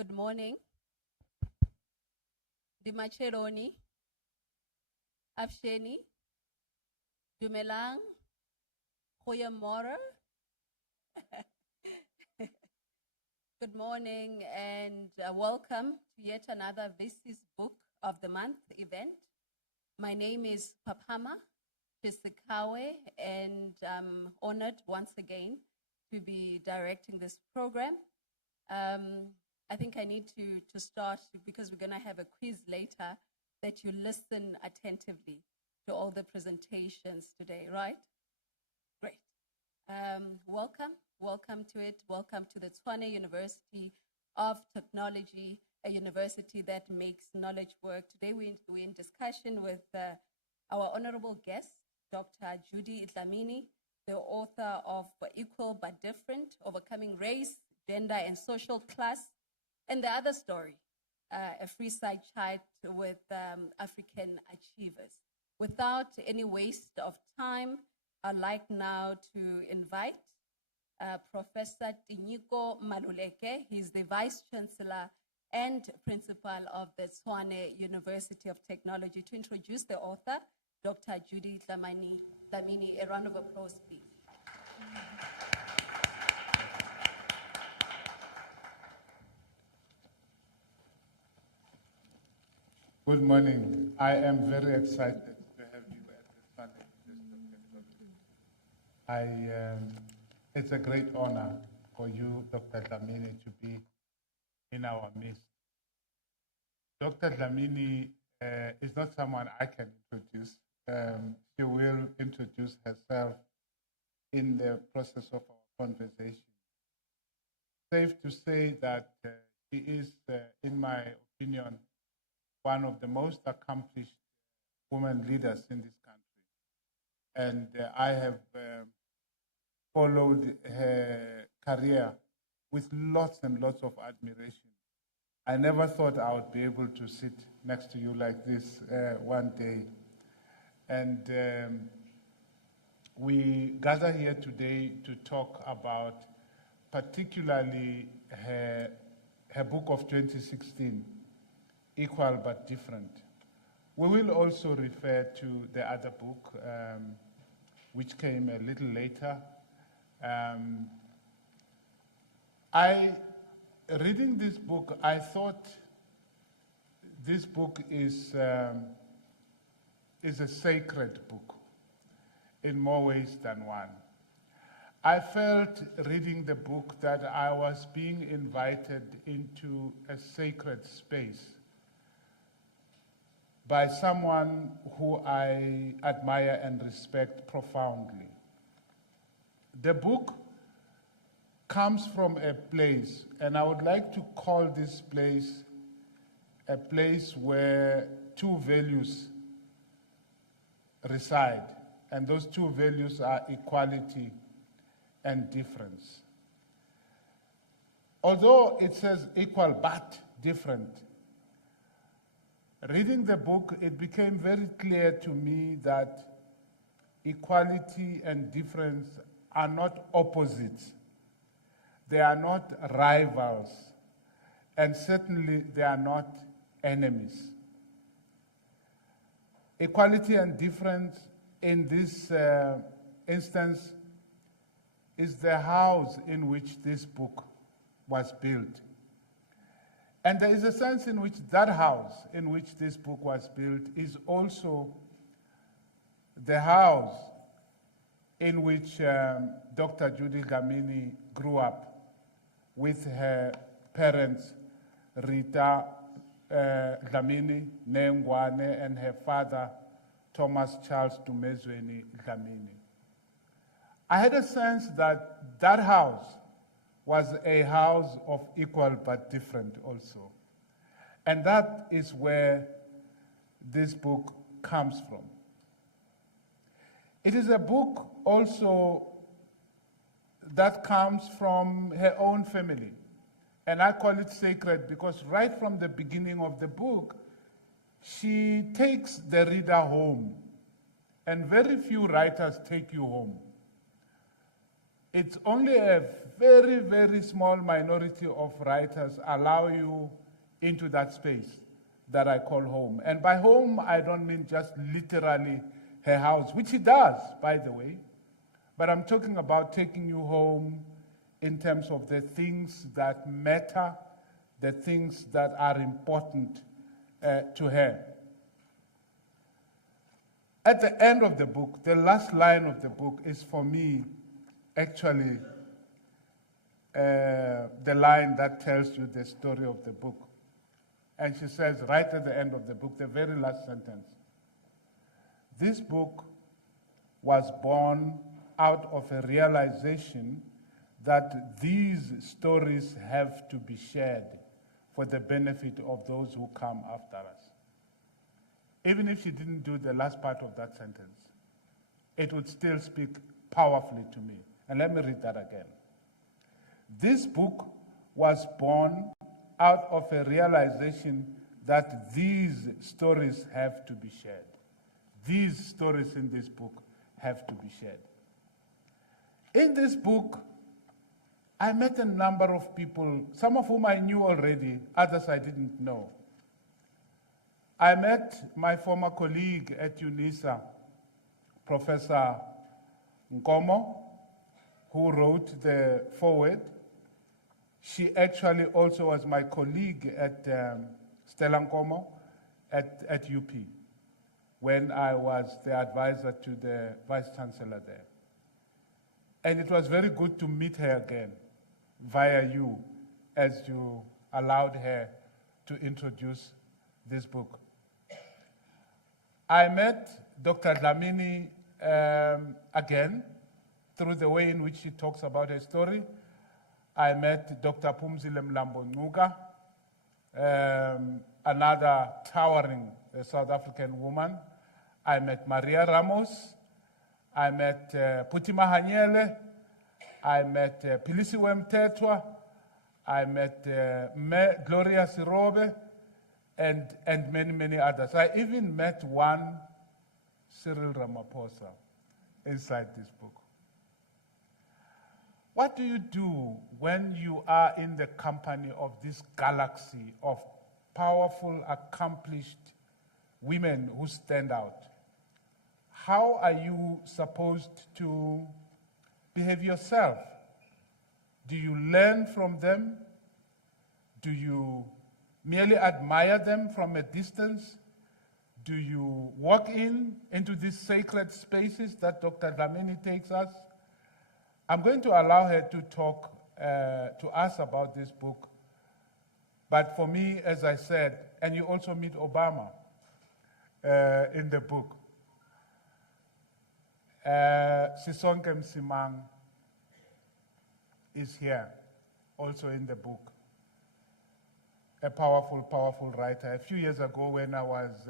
Good morning. Dimacheroni, Afsheni, Dumelang, Goeiemorgen. Good morning and welcome to yet another This is Book of the Month event. My name is Papama Chisikawe, and I'm honored once again to be directing this program. I think I need to start, because we're going to have a quiz later, that you listen attentively to all the presentations today, right? Great. Welcome to it. Welcome to the Tshwane University of Technology, a university that makes knowledge work. Today we're in discussion with our honorable guest, Dr. Judy Dlamini, the author of Equal but Different, Overcoming Race, Gender and Social Class, and the Other Story, a free side chat with African achievers. Without any waste of time, I'd like now to invite Professor Tinyiko Maluleke. He's the Vice Chancellor and Principal of the Tshwane University of Technology, to introduce the author, Dr. Judy Dlamini. A round of applause, please. Good morning. I am very excited to have you at the Tshwane University of Technology. It's a great honor for you, Dr. Dlamini, to be in our midst. Dr. Dlamini is not someone I can introduce. She will introduce herself in the process of our conversation. Safe to say that she is, in my opinion, one of the most accomplished women leaders in this country. And I have followed her career with lots and lots of admiration. I never thought I would be able to sit next to you like this one day. And we gather here today to talk about particularly her book of 2016, Equal but Different. We will also refer to the other book, which came a little later. Reading this book, I thought this book is a sacred book in more ways than one. I felt reading the book that I was being invited into a sacred space by someone who I admire and respect profoundly. The book comes from a place, and I would like to call this place a place where two values reside, and those two values are equality and difference. Although it says equal but different, reading the book, it became very clear to me that equality and difference are not opposites. They are not rivals, and certainly they are not enemies. Equality and difference in this instance is the house in which this book was built. And there is a sense in which that house in which this book was built is also the house in which Dr. Judy Dlamini grew up with her parents, Rita Dlamini Nengwane, and her father, Thomas Charles Dumezweni Dlamini. I had a sense that that house was a house of equal but different also. And that is where this book comes from. It is a book also that comes from her own family. And I call it sacred because right from the beginning of the book, she takes the reader home. And very few writers take you home. It's only a very, very small minority of writers allow you into that space that I call home. And by home, I don't mean just literally her house, which it does, by the way. But I'm talking about taking you home in terms of the things that matter, the things that are important to her. At the end of the book, the last line of the book is for me actually the line that tells you the story of the book. And she says right at the end of the book, the very last sentence, this book was born out of a realization that these stories have to be shared for the benefit of those who come after us. Even if she didn't do the last part of that sentence, it would still speak powerfully to me. And let me read that again. This book was born out of a realization that these stories have to be shared. These stories in this book have to be shared. In this book, I met a number of people, some of whom I knew already, others I didn't know. I met my former colleague at UNISA, Professor Nkomo, who wrote the foreword. She actually also was my colleague at Stella Nkomo at UP when I was the advisor to the Vice Chancellor there. And it was very good to meet her again via you as you allowed her to introduce this book. I met Dr. Dlamini again through the way in which she talks about her story. I met Dr. Phumzile Mlambo-Ngcuka, another towering South African woman. I met Maria Ramos. I met Putima Hanyele. I met Pilisiwe Mthethwa. I met Gloria Sirobe, and many, many others. I even met one Cyril Ramaphosa inside this book. What do you do when you are in the company of this galaxy of powerful, accomplished women who stand out? How are you supposed to behave yourself? Do you learn from them? Do you merely admire them from a distance? Do you walk into these sacred spaces that Dr. Dlamini takes us? I'm going to allow her to talk to us about this book. But for me, as I said, and you also meet Obama in the book. Sisonke Msimang is here, also in the book. A powerful, powerful writer. A few years ago when I was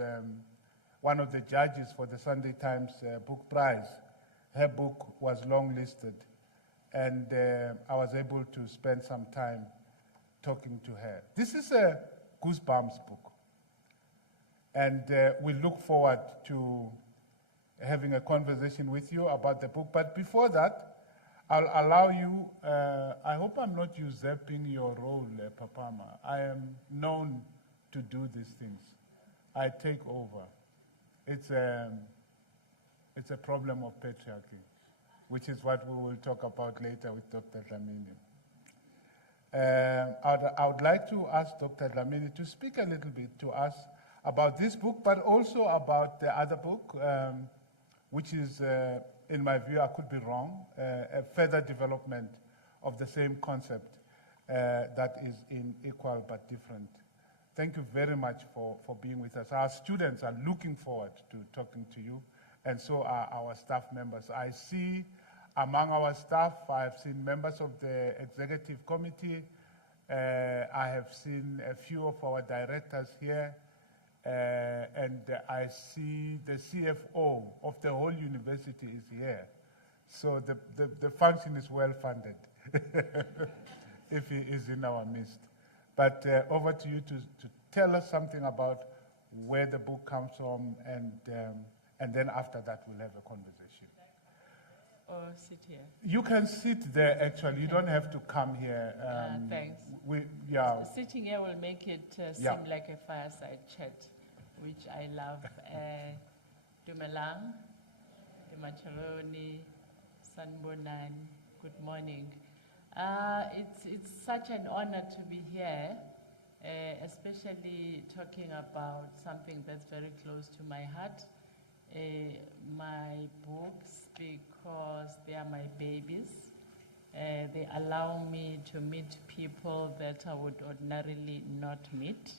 one of the judges for the Sunday Times Book Prize, her book was longlisted. And I was able to spend some time talking to her. This is a Goosebumps book. And we look forward to having a conversation with you about the book. But before that, I'll allow you, I hope I'm not usurping your role, Papama. I am known to do these things. I take over. It's a problem of patriarchy, which is what we will talk about later with Dr. Dlamini. I would like to ask Dr. Dlamini to speak a little bit to us about this book, but also about the other book, which is, in my view, I could be wrong, a further development of the same concept that is in equal but different. Thank you very much for being with us. Our students are looking forward to talking to you, and so are our staff members. I see among our staff, I have seen members of the executive committee. I have seen a few of our directors here. And I see the CFO of the whole university is here. So the function is well funded if he is in our midst. But over to you to tell us something about where the book comes from, and then after that we'll have a conversation. or sit here? You can sit there, actually. You don't have to come here. Thanks. Yeah. Sitting here will make it Yeah. seem like a fireside chat, which I love. Dumelang, Dumacharoni, Sanbonan, good morning. It's such an honor to be here, especially talking about something that's very close to my heart. My books, because they are my babies. They allow me to meet people that I would ordinarily not meet,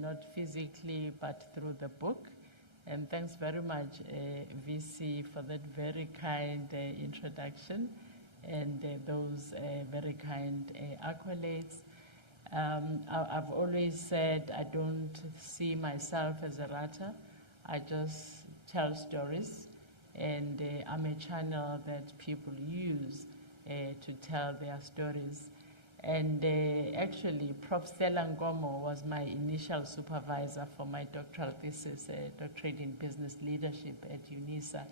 not physically, but through the book. And thanks very much, VC, for that very kind introduction and those very kind accolades. I've always said I don't see myself as a writer. I just tell stories, and I'm a channel that people use to tell their stories. And actually, Prof. Stella Ngomo was my initial supervisor for my doctoral thesis, doctorate in business leadership at UNISA.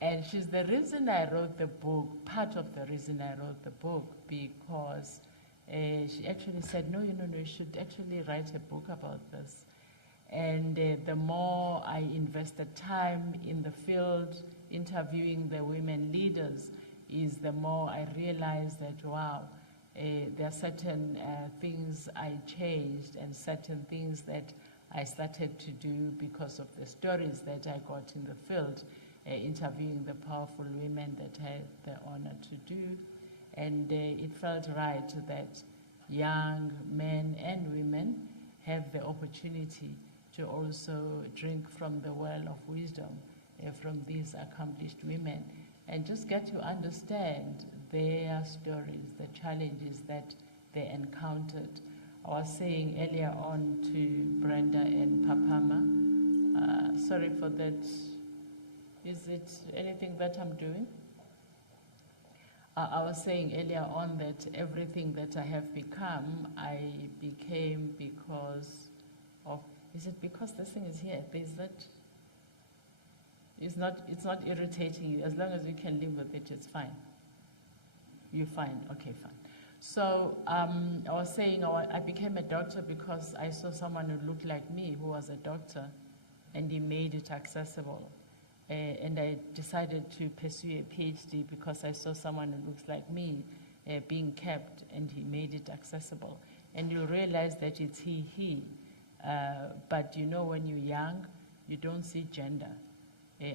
And she's the reason I wrote the book, part of the reason I wrote the book, because she actually said, no, you should actually write a book about this. And the more I invested time in the field, interviewing the women leaders, is the more I realized that, wow, there are certain things I changed and certain things that I started to do because of the stories that I got in the field, interviewing the powerful women that I had the honor to do. And it felt right that young men and women have the opportunity to also drink from the well of wisdom from these accomplished women and just get to understand their stories, the challenges that they encountered. I was saying earlier on to Brenda and Papama, sorry for that. Is it anything that I'm doing? I was saying earlier on that everything that I have become, I became because of, is it because this thing is here? There's that, it's not irritating you. As long as you can live with it, it's fine. You're fine, okay, fine. So I was saying I became a doctor because I saw someone who looked like me who was a doctor, and he made it accessible. And I decided to pursue a PhD because I saw someone who looks like me being kept, and he made it accessible. And you'll realize that it's he. But you know, when you're young, you don't see gender.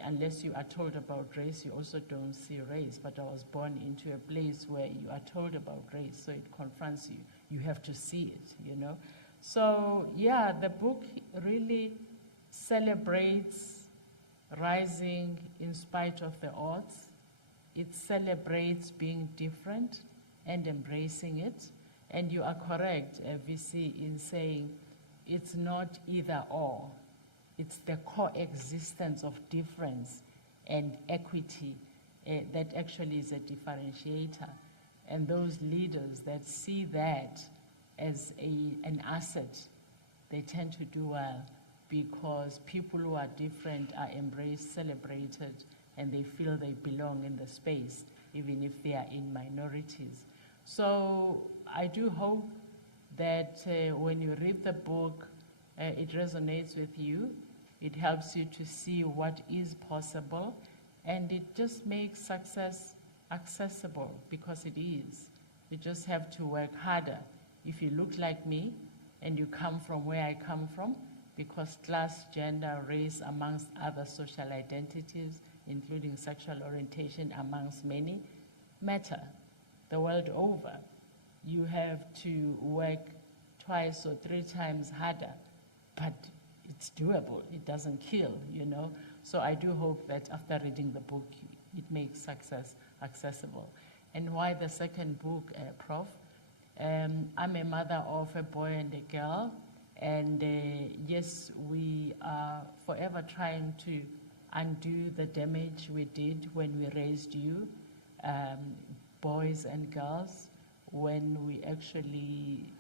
Unless you are told about race, you also don't see race. But I was born into a place where you are told about race, so it confronts you. You have to see it, you know. So yeah, the book really celebrates rising in spite of the odds. It celebrates being different and embracing it. And you are correct, VC, in saying it's not either or. It's the coexistence of difference and equity that actually is a differentiator. And those leaders that see that as an asset, they tend to do well, because people who are different are embraced, celebrated, and they feel they belong in the space, even if they are in minorities. So I do hope that when you read the book, it resonates with you. It helps you to see what is possible, and it just makes success accessible, because it is. You just have to work harder. If you look like me and you come from where I come from, because class, gender, race, amongst other social identities, including sexual orientation, amongst many, matter the world over. You have to work twice or three times harder, but it's doable. It doesn't kill, you know. So I do hope that after reading the book, it makes success accessible. And why the second book, Prof? I'm a mother of a boy and a girl. And yes, we are forever trying to undo the damage we did when we raised you, boys and girls, when we actually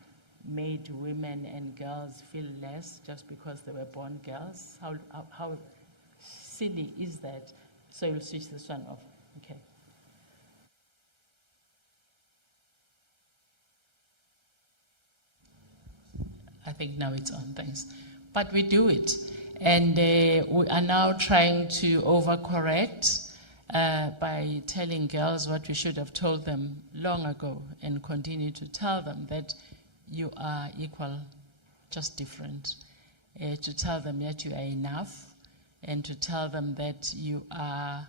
made women and girls feel less just because they were born girls. How silly is that? So you'll switch this one off. Okay. I think now it's on, thanks. But we do it. And we are now trying to overcorrect by telling girls what we should have told them long ago, and continue to tell them that you are equal, just different. To tell them that you are enough, and to tell them that you are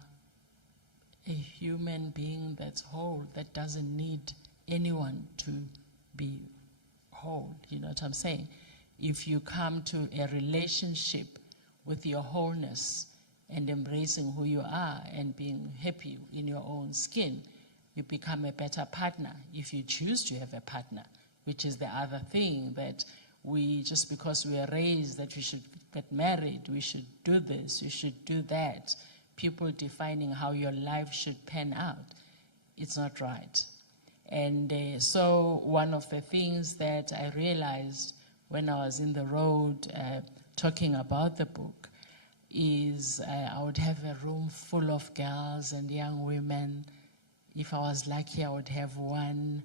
a human being that's whole, that doesn't need anyone to be whole. You know what I'm saying? If you come to a relationship with your wholeness and embracing who you are and being happy in your own skin, you become a better partner if you choose to have a partner, which is the other thing, that we, just because we are raised that we should get married, we should do this, we should do that, people defining how your life should pan out, it's not right. And so one of the things that I realized when I was in the road talking about the book is I would have a room full of girls and young women. If I was lucky, I would have one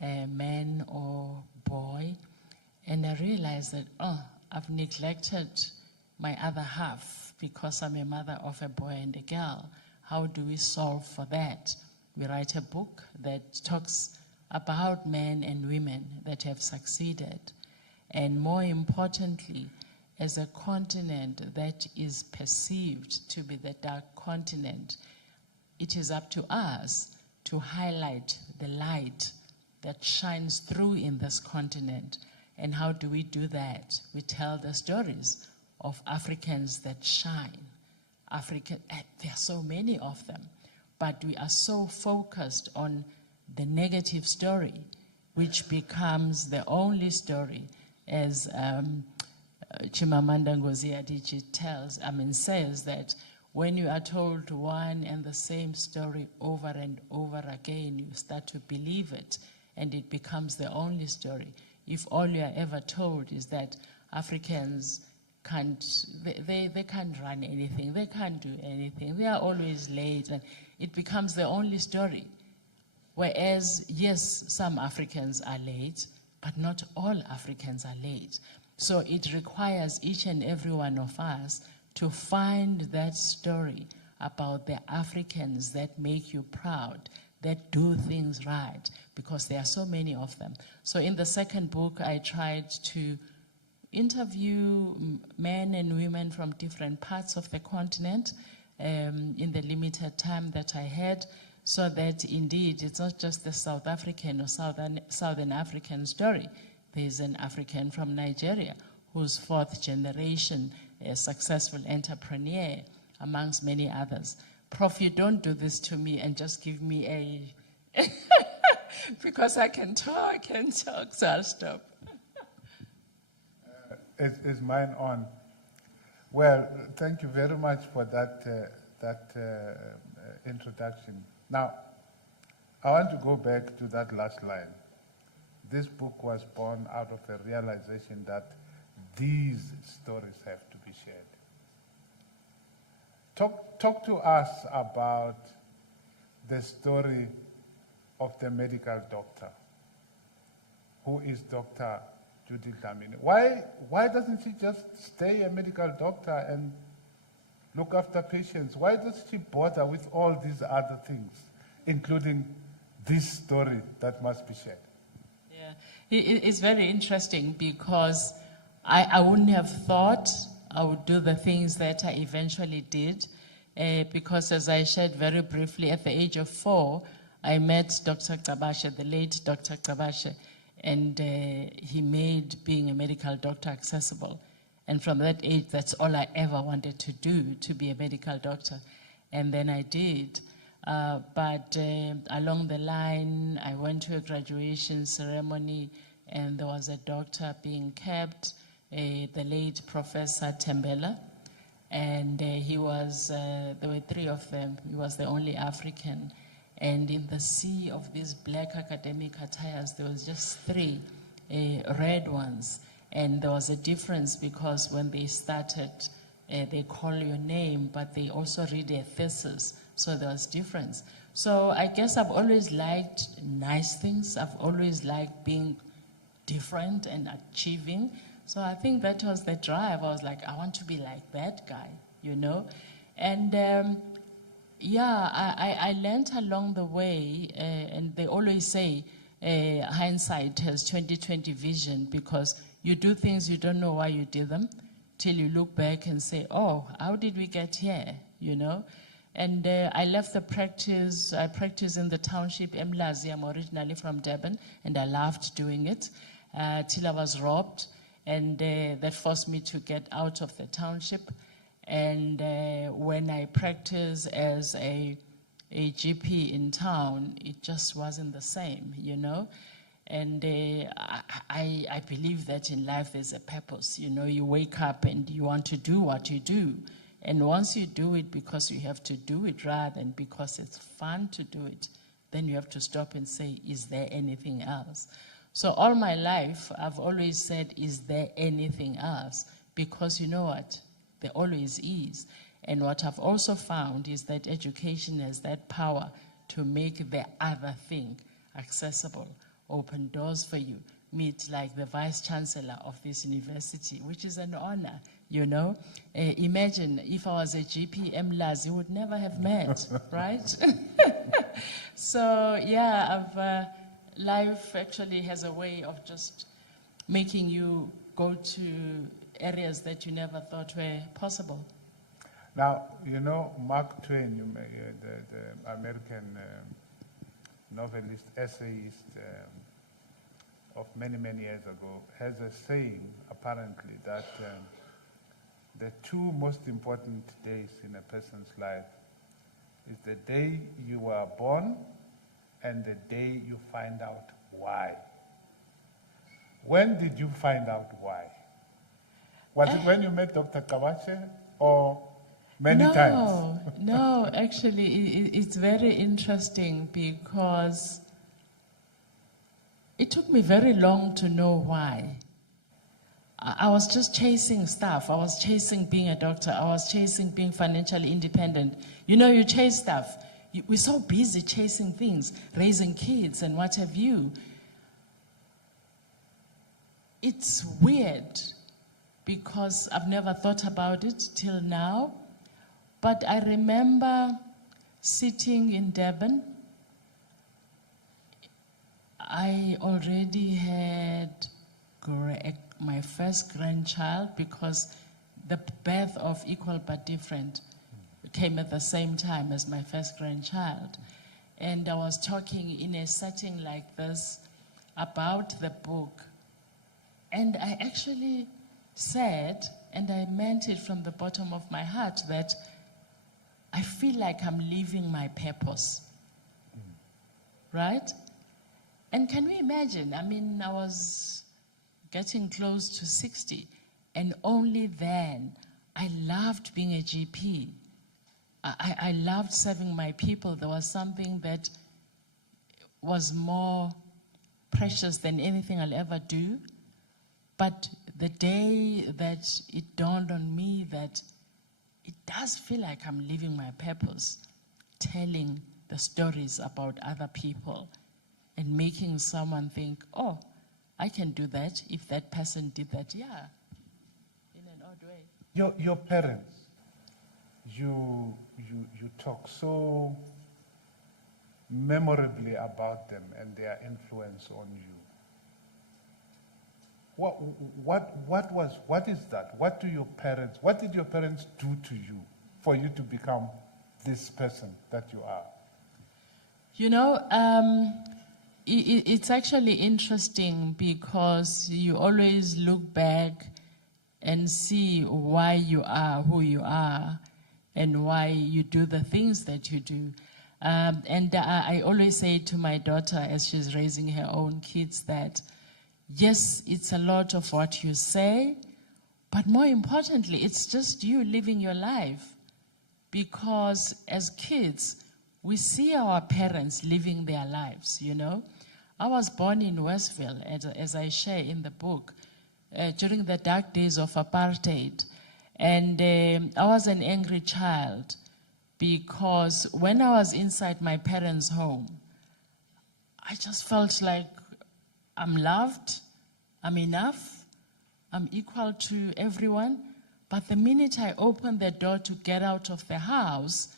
man or boy. And I realized that, I've neglected my other half because I'm a mother of a boy and a girl. How do we solve for that? We write a book that talks about men and women that have succeeded. And more importantly, as a continent that is perceived to be the dark continent, it is up to us to highlight the light that shines through in this continent. And how do we do that? We tell the stories of Africans that shine. There are so many of them, but we are so focused on the negative story, which becomes the only story, as Chimamanda Ngozi Adichie says that when you are told one and the same story over and over again, you start to believe it, and it becomes the only story. If all you are ever told is that Africans they can't run anything, they can't do anything, they are always late, and it becomes the only story. Whereas, yes, some Africans are late, but not all Africans are late. So it requires each and every one of us to find that story about the Africans that make you proud, that do things right, because there are so many of them. So in the second book, I tried to interview men and women from different parts of the continent in the limited time that I had, so that indeed it's not just the South African or Southern African story. There's an African from Nigeria who's fourth generation, a successful entrepreneur, amongst many others. Prof, you don't do this to me and just give me a... because I can talk, so I'll stop. Is mine on? Well, thank you very much for that introduction. Now, I want to go back to that last line. This book was born out of a realization that these stories have to be shared. Talk to us about the story of the medical doctor. Who is Dr. Judy Dlamini? Why doesn't she just stay a medical doctor and look after patients? Why does she bother with all these other things, including this story that must be shared? Yeah, it's very interesting because I wouldn't have thought I would do the things that I eventually did, because as I shared very briefly, at the age of 4, I met Dr. Qabashe, the late Dr. Qabashe, and he made being a medical doctor accessible. And from that age, that's all I ever wanted to do, to be a medical doctor. And then I did. But along the line, I went to a graduation ceremony, and there was a doctor being kept, the late Professor Tembela. And he was, there were 3 of them. He was the only African. And in the sea of these black academic attires, there was just 3 red ones. And there was a difference because when they started they call your name, but they also read a thesis. So there was difference. So I guess I've always liked nice things. I've always liked being different and achieving. So I think that was the drive. I was like, I want to be like that guy, you know? And yeah, I learned along the way, and they always say hindsight has 20/20 vision, because you do things you don't know why you did them till you look back and say, oh, how did we get here, you know? And I left the practice. I practiced in the township, Emlazi. I'm originally from Durban, and I loved doing it till I was robbed. And that forced me to get out of the township. And when I practiced as a GP in town, it just wasn't the same, you know? And I believe that in life there's a purpose. You know, you wake up and you want to do what you do. And once you do it because you have to do it rather than because it's fun to do it, then you have to stop and say, is there anything else? So all my life, I've always said, is there anything else? Because you know what? There always is. And what I've also found is that education has that power to make the other thing accessible, open doors for you. Meet like the vice chancellor of this university, which is an honor, you know. Imagine if I was a GP Mlazi, we would never have met, right? So yeah, life actually has a way of just making you go to areas that you never thought were possible. Now, you know, Mark Twain, the American novelist, essayist of many, many years ago, has a saying, apparently, that the two most important days in a person's life is the day you were born and the day you find out why. When did you find out why? Was it when you met Dr. Kawache, or many times? No, actually, it's very interesting because it took me very long to know why. I was just chasing stuff. I was chasing being a doctor. I was chasing being financially independent. You know, you chase stuff. We're so busy chasing things, raising kids and what have you. It's weird because I've never thought about it till now. But I remember sitting in Durban. I already had my first grandchild because the birth of Equal But Different came at the same time as my first grandchild. And I was talking in a setting like this about the book. And I actually said, and I meant it from the bottom of my heart, that I feel like I'm living my purpose. Right? And can we imagine? I mean, I was getting close to 60, and only then I loved being a GP. I loved serving my people. There was something that was more precious than anything I'll ever do. But the day that it dawned on me that it does feel like I'm living my purpose, telling the stories about other people and making someone think, oh, I can do that if that person did that. Yeah, in an odd way. Your parents, you talk so memorably about them and their influence on you. What is that? What did your parents do to you for you to become this person that you are? You know, it's actually interesting because you always look back and see why you are who you are and why you do the things that you do. And I always say to my daughter as she's raising her own kids that, yes, it's a lot of what you say, but more importantly, it's just you living your life. Because as kids, we see our parents living their lives, you know. I was born in Westville, as I share in the book, during the dark days of apartheid. And I was an angry child because when I was inside my parents' home, I just felt like I'm loved, I'm enough, I'm equal to everyone. But the minute I opened the door to get out of the house,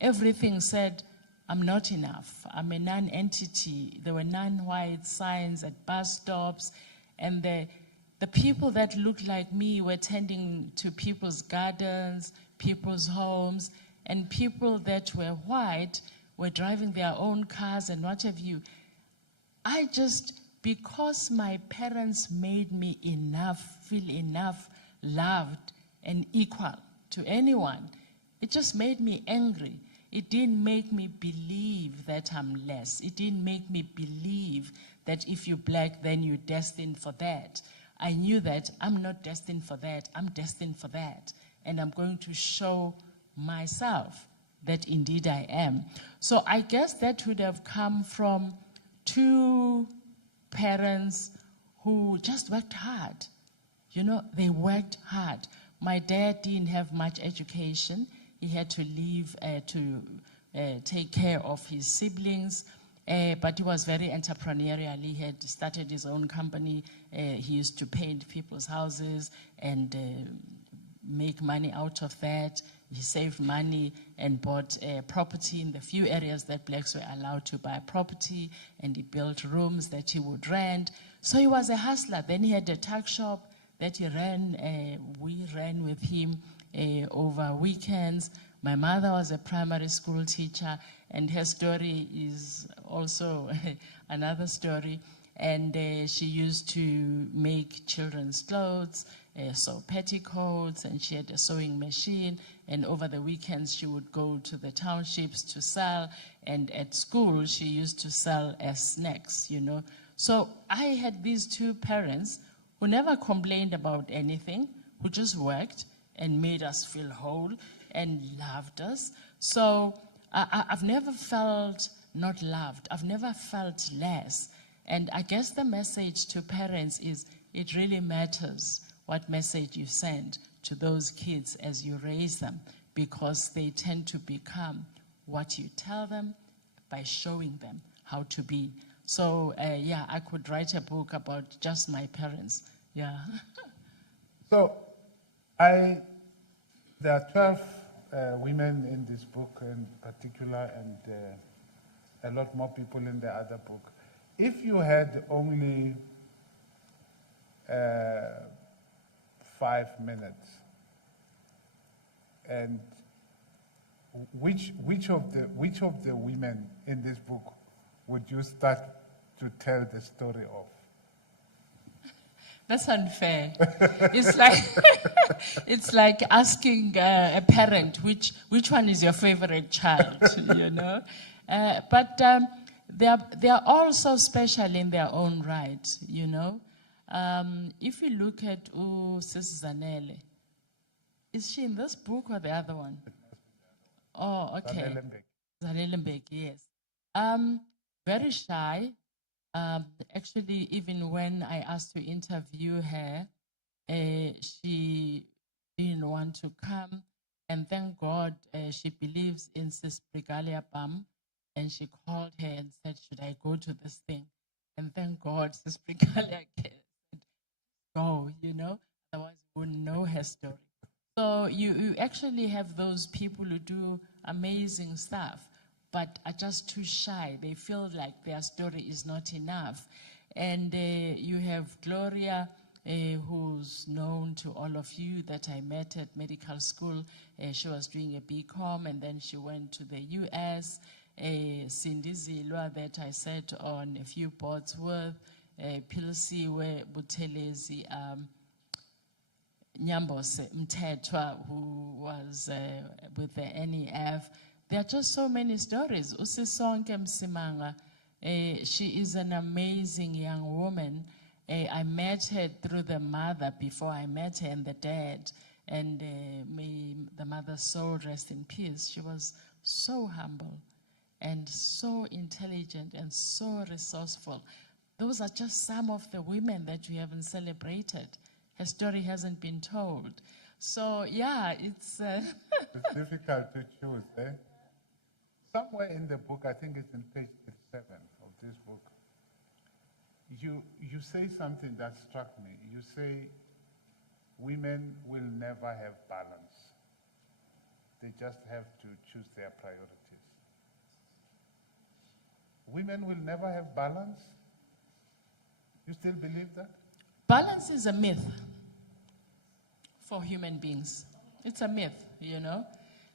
everything said, I'm not enough. I'm a non-entity. There were non-white signs at bus stops, and the people that looked like me were tending to people's gardens, people's homes, and people that were white were driving their own cars and what have you. Because my parents made me feel enough, loved, and equal to anyone, it just made me angry. It didn't make me believe that I'm less. It didn't make me believe that if you're black, then you're destined for that. I knew that I'm not destined for that. I'm destined for that. And I'm going to show myself that indeed I am. So I guess that would have come from two parents who just worked hard. You know, they worked hard. My dad didn't have much education. He had to leave to take care of his siblings, but he was very entrepreneurial. He had started his own company. He used to paint people's houses and make money out of that. He saved money and bought property in the few areas that blacks were allowed to buy property, and he built rooms that he would rent. So he was a hustler. Then he had a tuck shop that he ran. We ran with him over weekends. My mother was a primary school teacher, and her story is also another story. And she used to make children's clothes, sew petticoats, and she had a sewing machine. And over the weekends, she would go to the townships to sell. And at school, she used to sell as snacks, you know. So I had these two parents who never complained about anything, who just worked and made us feel whole and loved us. So I've never felt not loved. I've never felt less. And I guess the message to parents is it really matters what message you send to those kids as you raise them, because they tend to become what you tell them by showing them how to be. So, yeah, I could write a book about just my parents. Yeah. So, there are 12 women in this book in particular, and a lot more people in the other book. If you had only 5 minutes, and which of the women in this book would you start to tell the story of? That's unfair. It's like asking a parent which one is your favorite child, you know. But they are all so special in their own right, you know. If you look at Sis Zanele, is she in this book or the other one? Oh, okay. Zanele, yes. Very shy. Actually, even when I asked to interview her, she didn't want to come. And thank God she believes in Sis Brigalia Bam. And she called her and said, should I go to this thing? And thank God Sis Brigalia said, go, you know, otherwise you wouldn't know her story. So you actually have those people who do amazing stuff, but are just too shy. They feel like their story is not enough. And you have Gloria, who's known to all of you, that I met at medical school. She was doing a BCom, and then she went to the US. Cindy Zilwa, that I sat on a few boards with. Pilsi, where Buthelezi, Nyambose Mtetwa, who was with the NEF. There are just so many stories. Usisonke Msimanga, she is an amazing young woman. I met her through the mother before I met her and the dad. And may the mother's soul rest in peace. She was so humble and so intelligent and so resourceful. Those are just some of the women that we haven't celebrated. Her story hasn't been told. So yeah, it's It's difficult to choose. Eh? Somewhere in the book, I think it's in page 37 of this book, you say something that struck me. You say women will never have balance. They just have to choose their priorities. Women will never have balance? You still believe that? balance is a myth for human beings. It's a myth, you know.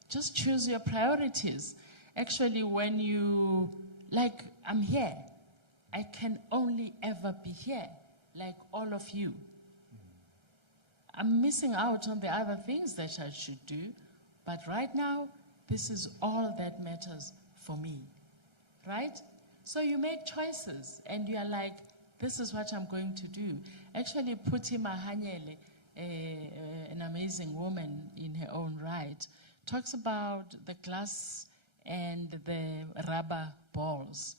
Just choose your priorities. Actually, when you, like, I'm here, I can only ever be here, like all of you. I'm missing out on the other things that I should do, but right now, this is all that matters for me, right? So you make choices, and you are like, this is what I'm going to do. Actually, Puti Mahanyele, an amazing woman in her own right, talks about the glass and the rubber balls,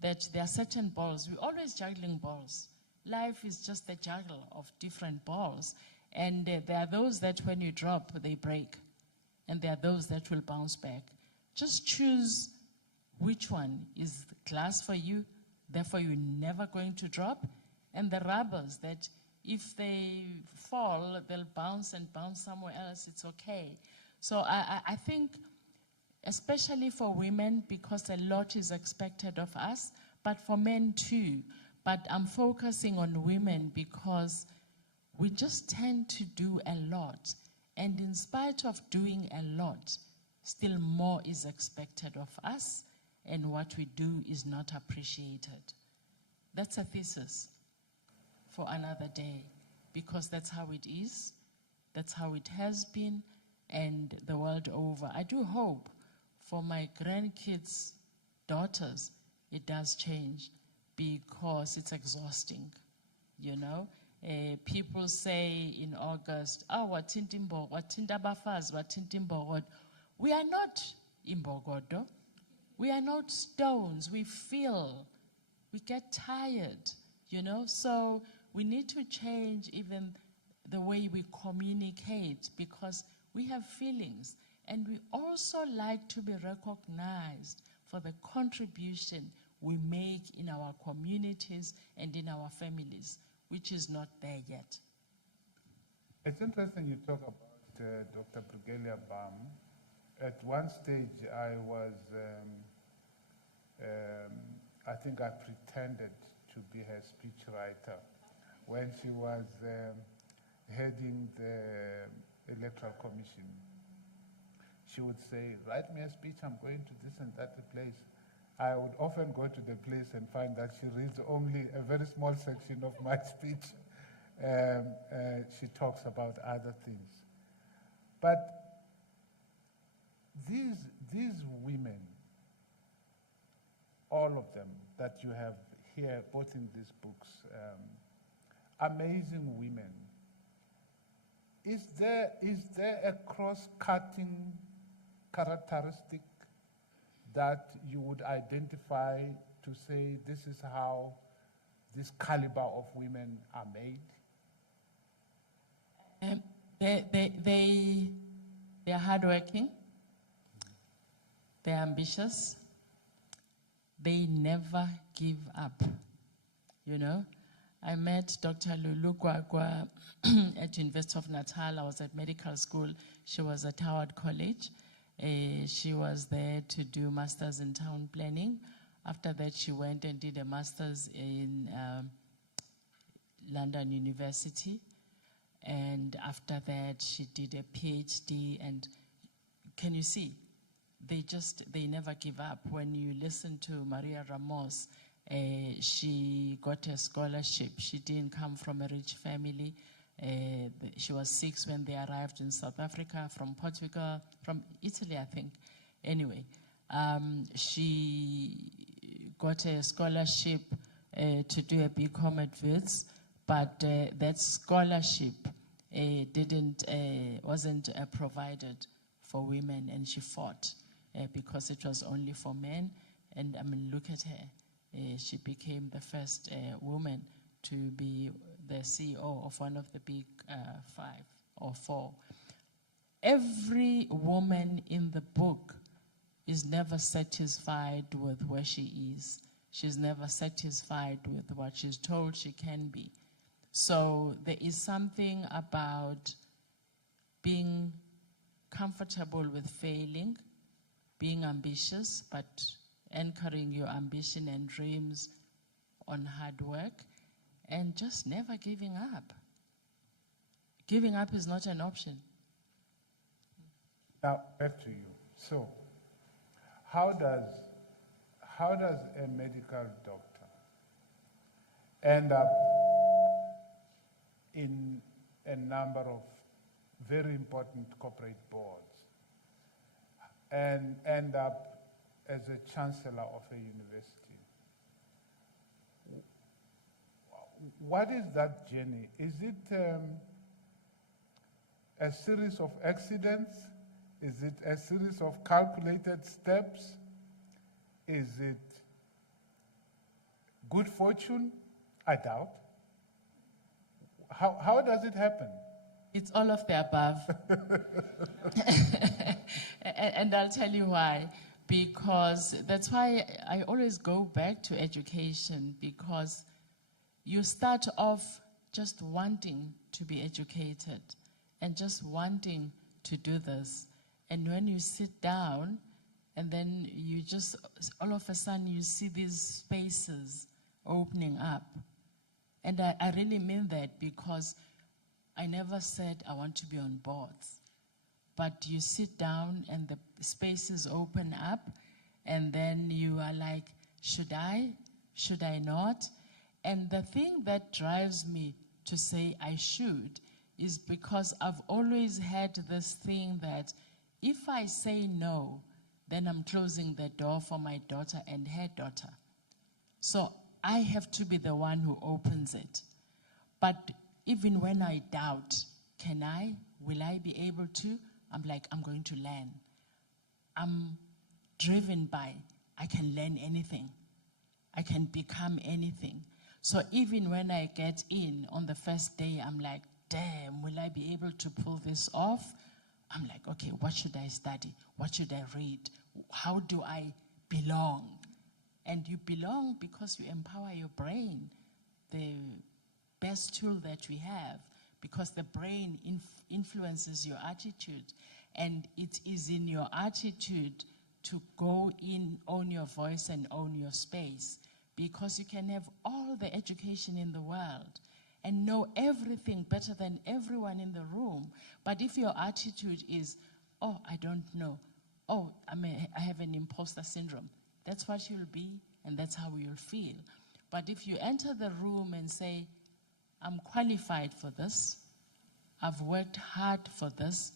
that there are certain balls. We're always juggling balls. Life is just a juggle of different balls. And there are those that when you drop, they break. And there are those that will bounce back. Just choose which one is glass for you, therefore you're never going to drop. And the rubbers that if they fall, they'll bounce and bounce somewhere else. It's okay. So I think, especially for women, because a lot is expected of us, but for men too. But I'm focusing on women because we just tend to do a lot. And in spite of doing a lot, still more is expected of us, and what we do is not appreciated. That's a thesis for another day, because that's how it is, that's how it has been, and the world over. I do hope for my grandkids' daughters, it does change, because it's exhausting, you know. People say in August, oh, wathinta abafazi, wathinta imbokodo. We are not imbokodo. We are not stones. We feel, we get tired, you know. So we need to change even the way we communicate, because we have feelings. And we also like to be recognized for the contribution we make in our communities and in our families, which is not there yet. It's interesting you talk about Dr. Brigelia Bam. At one stage, I was, I think I pretended to be her speechwriter when she was heading the Electoral Commission. She would say, write me a speech, I'm going to this and that place. I would often go to the place and find that she reads only a very small section of my speech. She talks about other things. But these women, all of them that you have here, both in these books, amazing women. Is there a cross-cutting characteristic that you would identify to say this is how this caliber of women are made? They are hardworking. They're ambitious. They never give up. You know, I met Dr. Lulu Gwagwa at University of Natal. I was at medical school. She was at Howard College. She was there to do masters in town planning. After that, she went and did a master's in London University. And after that, she did a PhD. And can you see? They never give up. When you listen to Maria Ramos, she got a scholarship. She didn't come from a rich family. She was 6 when they arrived in South Africa, from Portugal, from Italy, I think. Anyway, she got a scholarship to do a BCom at Wits, but that scholarship wasn't provided for women, and she fought because it was only for men. And I mean, look at her. She became the first woman to be the CEO of one of the big 5 or 4. every woman in the book is never satisfied with where she is. She's never satisfied with what she's told she can be. So there is something about being comfortable with failing, being ambitious, but anchoring your ambition and dreams on hard work, and just never giving up. Giving up is not an option. Now, back to you. So, how does a medical doctor end up in a number of very important corporate boards and end up as a chancellor of a university? What is that journey? Is it a series of accidents? Is it a series of calculated steps? Is it good fortune? I doubt. How does it happen? It's all of the above. And I'll tell you why. Because that's why I always go back to education, because you start off just wanting to be educated and just wanting to do this. And when you sit down and then you just, all of a sudden you see these spaces opening up. And I really mean that, because I never said I want to be on boards. But you sit down and the spaces open up, and then you are like, should I? Should I not? And the thing that drives me to say I should is because I've always had this thing that if I say no, then I'm closing the door for my daughter and her daughter. So I have to be the one who opens it. But even when I doubt, can I? Will I be able to? I'm like, I'm going to learn. I'm driven by, I can learn anything. I can become anything. So even when I get in on the first day, I'm like, damn, will I be able to pull this off? I'm like, okay, what should I study? What should I read? How do I belong? And you belong because you empower your brain, the best tool that we have, because the brain influences your attitude. And it is in your attitude to go in, own your voice and own your space. Because you can have all the education in the world and know everything better than everyone in the room. But if your attitude is, oh, I don't know, oh, I have an imposter syndrome, that's what you'll be and that's how you'll feel. But if you enter the room and say, I'm qualified for this, I've worked hard for this,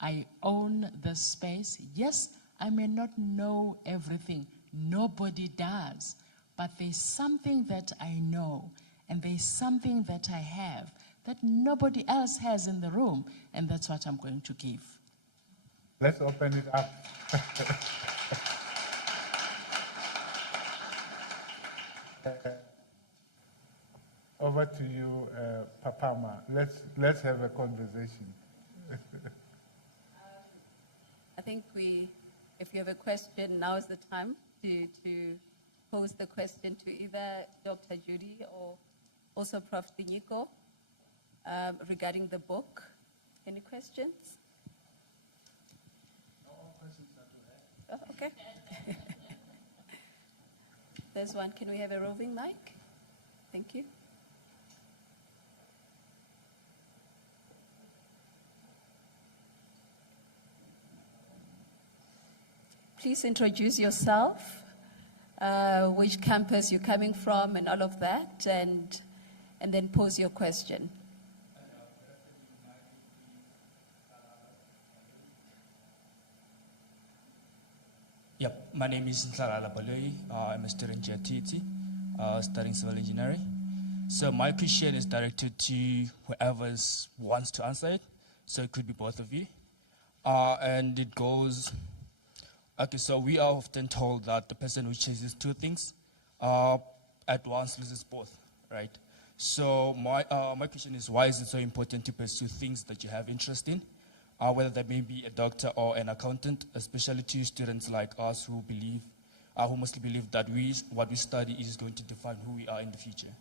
I own this space. Yes, I may not know everything, nobody does. But there's something that I know, and there's something that I have that nobody else has in the room, and that's what I'm going to give. Let's open it up. Over to you, Papama. Let's have a conversation. I think if you have a question, now is the time to pose the question to either Dr. Judy or also Prof. Tinyiko regarding the book. Any questions? No questions that we have. Oh, okay. There's one. Can we have a roving mic? Thank you. Please introduce yourself, which campus you're coming from and all of that, and then pose your question. Yep, my name is Ntlala Baloi. I'm a student at TUT, studying civil engineering. So my question is directed to whoever wants to answer it. So it could be both of you. And it goes, okay, so we are often told that the person who chases two things at once loses both, right? So my question is, why is it so important to pursue things that you have interest in? whether they may be a doctor or an accountant, especially to students like us who mostly believe that what we study is going to define who we are in the future.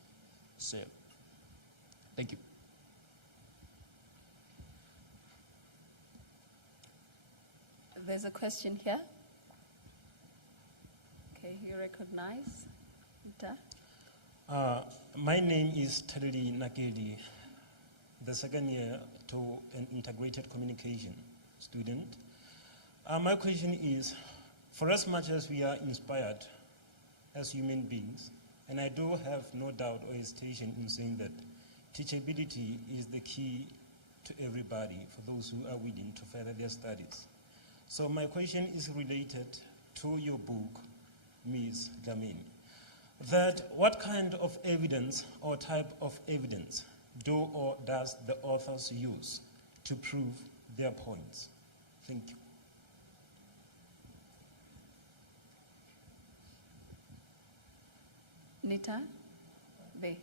So, thank you. There's a question here. Okay, you recognize? Nita? My name is Terry Nakedi, the second year to an integrated communication student. My question is, for as much as we are inspired as human beings, and I do have no doubt or hesitation in saying that teachability is the key to everybody, for those who are willing to further their studies. So my question is related to your book, Ms. Dlamini, that what kind of evidence or type of evidence do or does the authors use to prove their points? Thank you. Nita? There.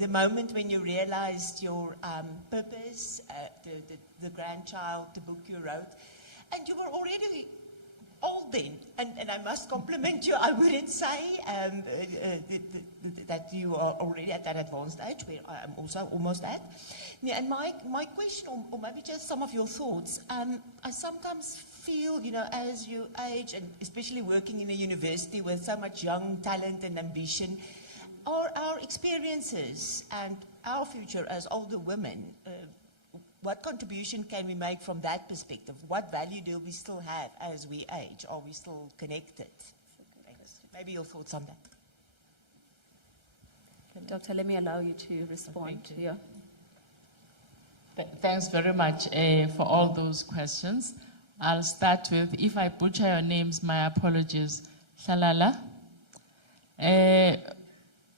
The moment when you realized your purpose, the grandchild, the book you wrote, and you were already old then, and I must compliment you. I wouldn't say that you are already at that advanced age, where I am also almost at. Yeah, and my question, or maybe just some of your thoughts, I sometimes feel, you know, as you age, and especially working in a university with so much young talent and ambition, are our experiences and our future as older women, what contribution can we make from that perspective? What value do we still have as we age? Are we still connected? Thanks. Maybe your thoughts on that. Doctor, let me allow you to respond. Thank you. Yeah. Thanks very much for all those questions. I'll start with, if I butcher your names, my apologies. Shalala.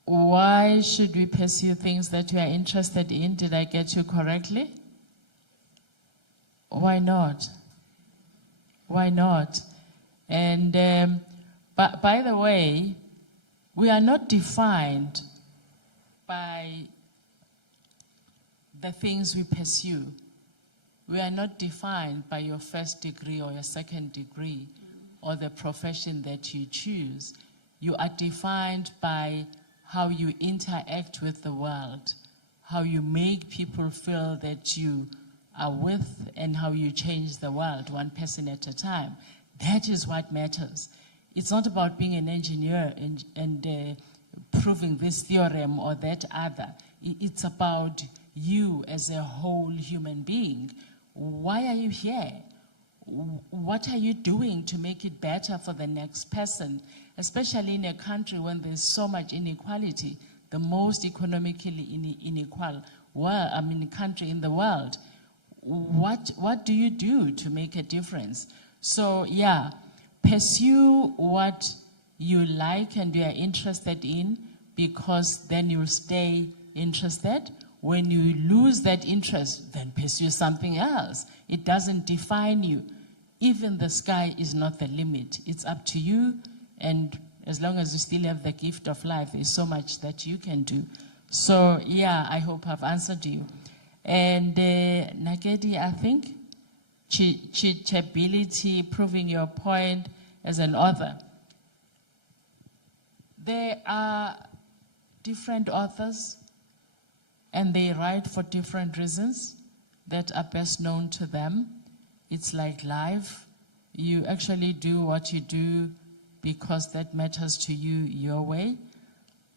Why should we pursue things that we are interested in? Did I get you correctly? Why not? Why not? And but by the way, we are not defined by the things we pursue. We are not defined by your first degree or your second degree or the profession that you choose. You are defined by how you interact with the world, how you make people feel that you are with, and how you change the world one person at a time. That is what matters. It's not about being an engineer and proving this theorem or that other. It's about you as a whole human being. Why are you here? What are you doing to make it better for the next person? Especially in a country when there's so much inequality, the most economically unequal country in the world. What do you do to make a difference? So yeah, pursue what you like and you are interested in, because then you'll stay interested. When you lose that interest, then pursue something else. It doesn't define you. Even the sky is not the limit. It's up to you, and as long as you still have the gift of life, there's so much that you can do. So yeah, I hope I've answered you. And Nakedi, I think, teachability, proving your point as an author. There are different authors, and they write for different reasons that are best known to them. It's like life. You actually do what you do because that matters to you your way.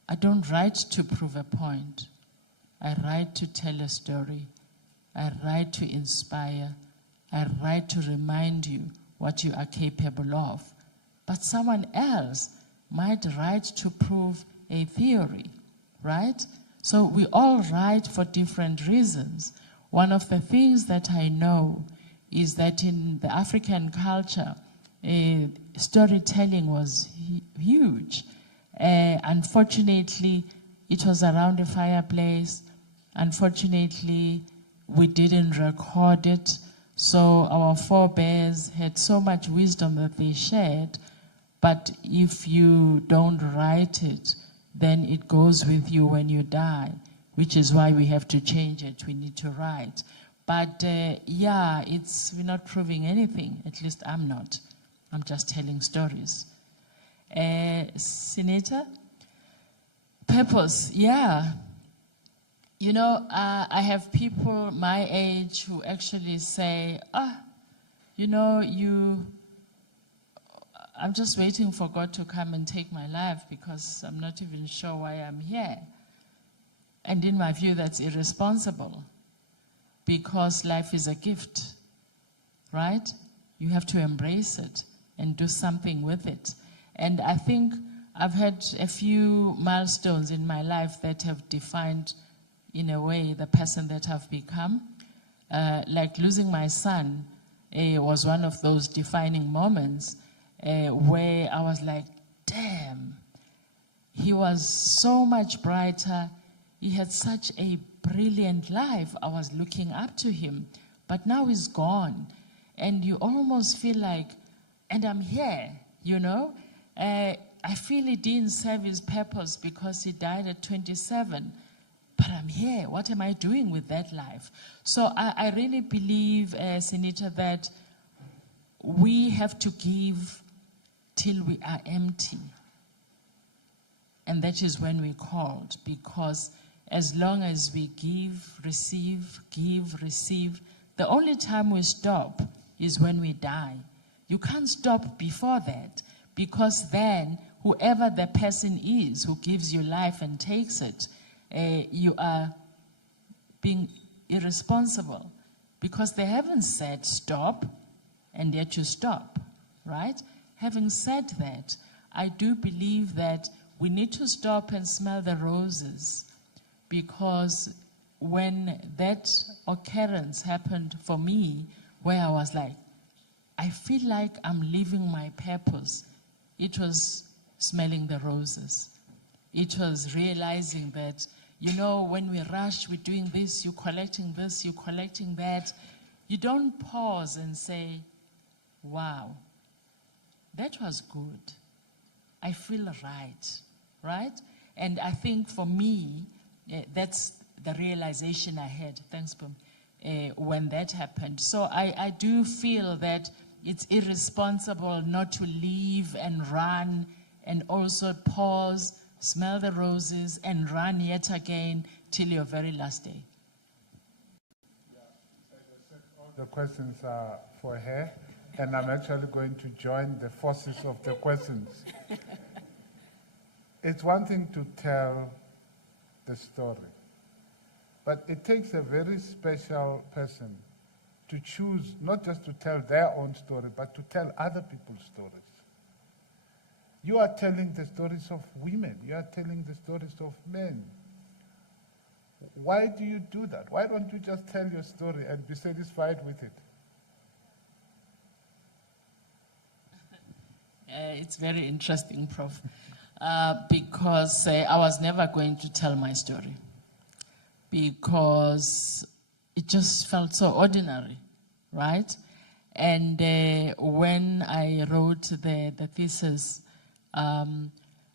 I don't write to prove a point. I write to tell a story. I write to inspire. I write to remind you what you are capable of. But someone else might write to prove a theory, right? So we all write for different reasons. One of the things that I know is that in the African culture, storytelling was huge. Unfortunately, It was around a fireplace. Unfortunately, we didn't record it. So our forebears had so much wisdom that they shared. But if you don't write it, then it goes with you when you die, which is why we have to change it. We need to write. But yeah, we're not proving anything. At least I'm not. I'm just telling stories. Senator? Purpose, yeah. You know, I have people my age who actually say, you know, I'm just waiting for God to come and take my life because I'm not even sure why I'm here. And in my view, that's irresponsible because life is a gift, right? You have to embrace it and do something with it. And I think I've had a few milestones in my life that have defined, in a way, the person that I've become. Like losing my son was one of those defining moments where I was like, damn, he was so much brighter. He had such a brilliant life. I was looking up to him, but now he's gone. And you almost feel like, and I'm here, you know? I feel he didn't serve his purpose because he died at 27. But I'm here. What am I doing with that life? So I really believe, Senator, that we have to give till we are empty. And that is when we're called, because as long as we give, receive, the only time we stop is when we die. You can't stop before that, because then whoever the person is who gives you life and takes it, you are being irresponsible, because they haven't said stop, and yet you stop, right? Having said that, I do believe that we need to stop and smell the roses, because when that occurrence happened for me, where I was like, I feel like I'm living my purpose, it was smelling the roses. It was realizing that, you know, when we rush, we're doing this, you're collecting that. You don't pause and say, wow, that was good. I feel right? And I think for me, that's the realization I had, thanks, Pum, when that happened. So I do feel that it's irresponsible not to leave and run and also pause, smell the roses, and run yet again till your very last day. All the questions are for her, and I'm actually going to join the forces of the questions. It's one thing to tell the story, but it takes a very special person to choose not just to tell their own story, but to tell other people's stories. You are telling the stories of women. You are telling the stories of men. Why do you do that? Why don't you just tell your story and be satisfied with it? It's very interesting, Prof. Because I was never going to tell my story, because it just felt so ordinary, right? And when I wrote the thesis,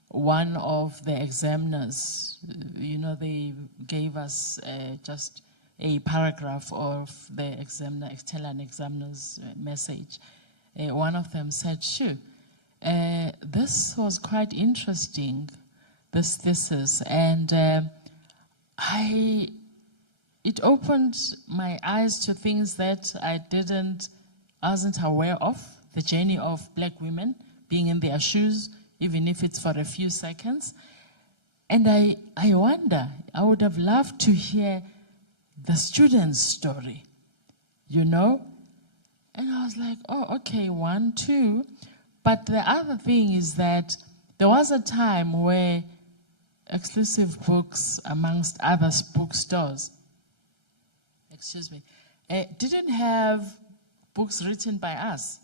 one of the examiners, you know, they gave us just a paragraph of the external examiner's message. One of them said, "Sure, this was quite interesting, this thesis, and it opened my eyes to things that I wasn't aware of, the journey of black women, being in their shoes, even if it's for a few seconds. And I wonder, I would have loved to hear the student's story, you know? And I was like, oh, okay, 1, 2. But the other thing is that there was a time where Exclusive Books, amongst other bookstores, didn't have books written by us.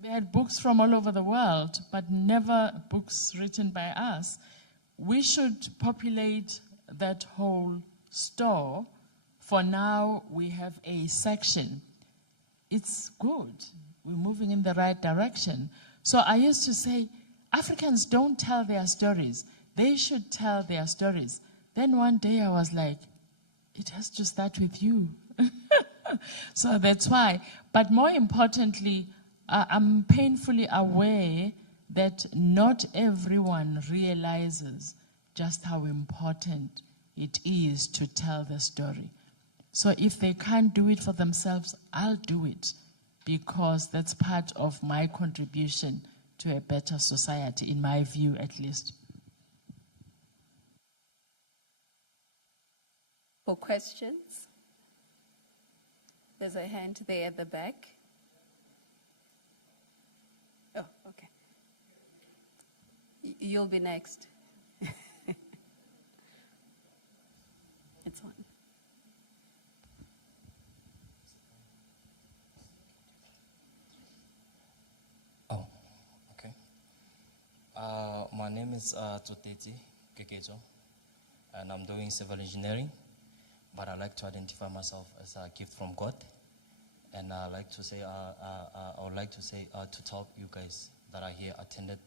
They had books from all over the world, but never books written by us. we should populate that whole store. For now, we have a section. It's good. We're moving in the right direction. So I used to say, Africans don't tell their stories. They should tell their stories. Then one day I was like, it has to start with you. So that's why. But more importantly, I'm painfully aware that not everyone realizes just how important it is to tell the story. So if they can't do it for themselves, I'll do it, because that's part of my contribution to a better society, in my view at least. For questions? There's a hand there at the back. Oh, okay. You'll be next. It's on. Oh, okay. My name is TUT-TV, and I'm doing civil engineering, but I like to identify myself as a gift from God. And I like to say, I would like to say to tell you guys that are here attended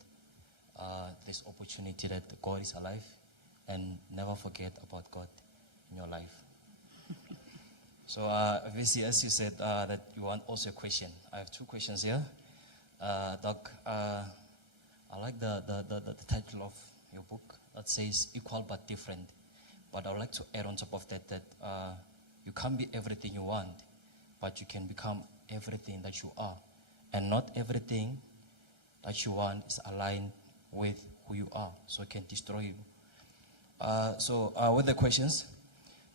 this opportunity that God is alive, and never forget about God in your life. So, VC, as you said that you want also a question. I have two questions here. Doc, I like the title of your book that says equal but different. But I would like to add on top of that you can't be everything you want, but you can become everything that you are. And not everything that you want is aligned with who you are, so it can destroy you. So with the questions,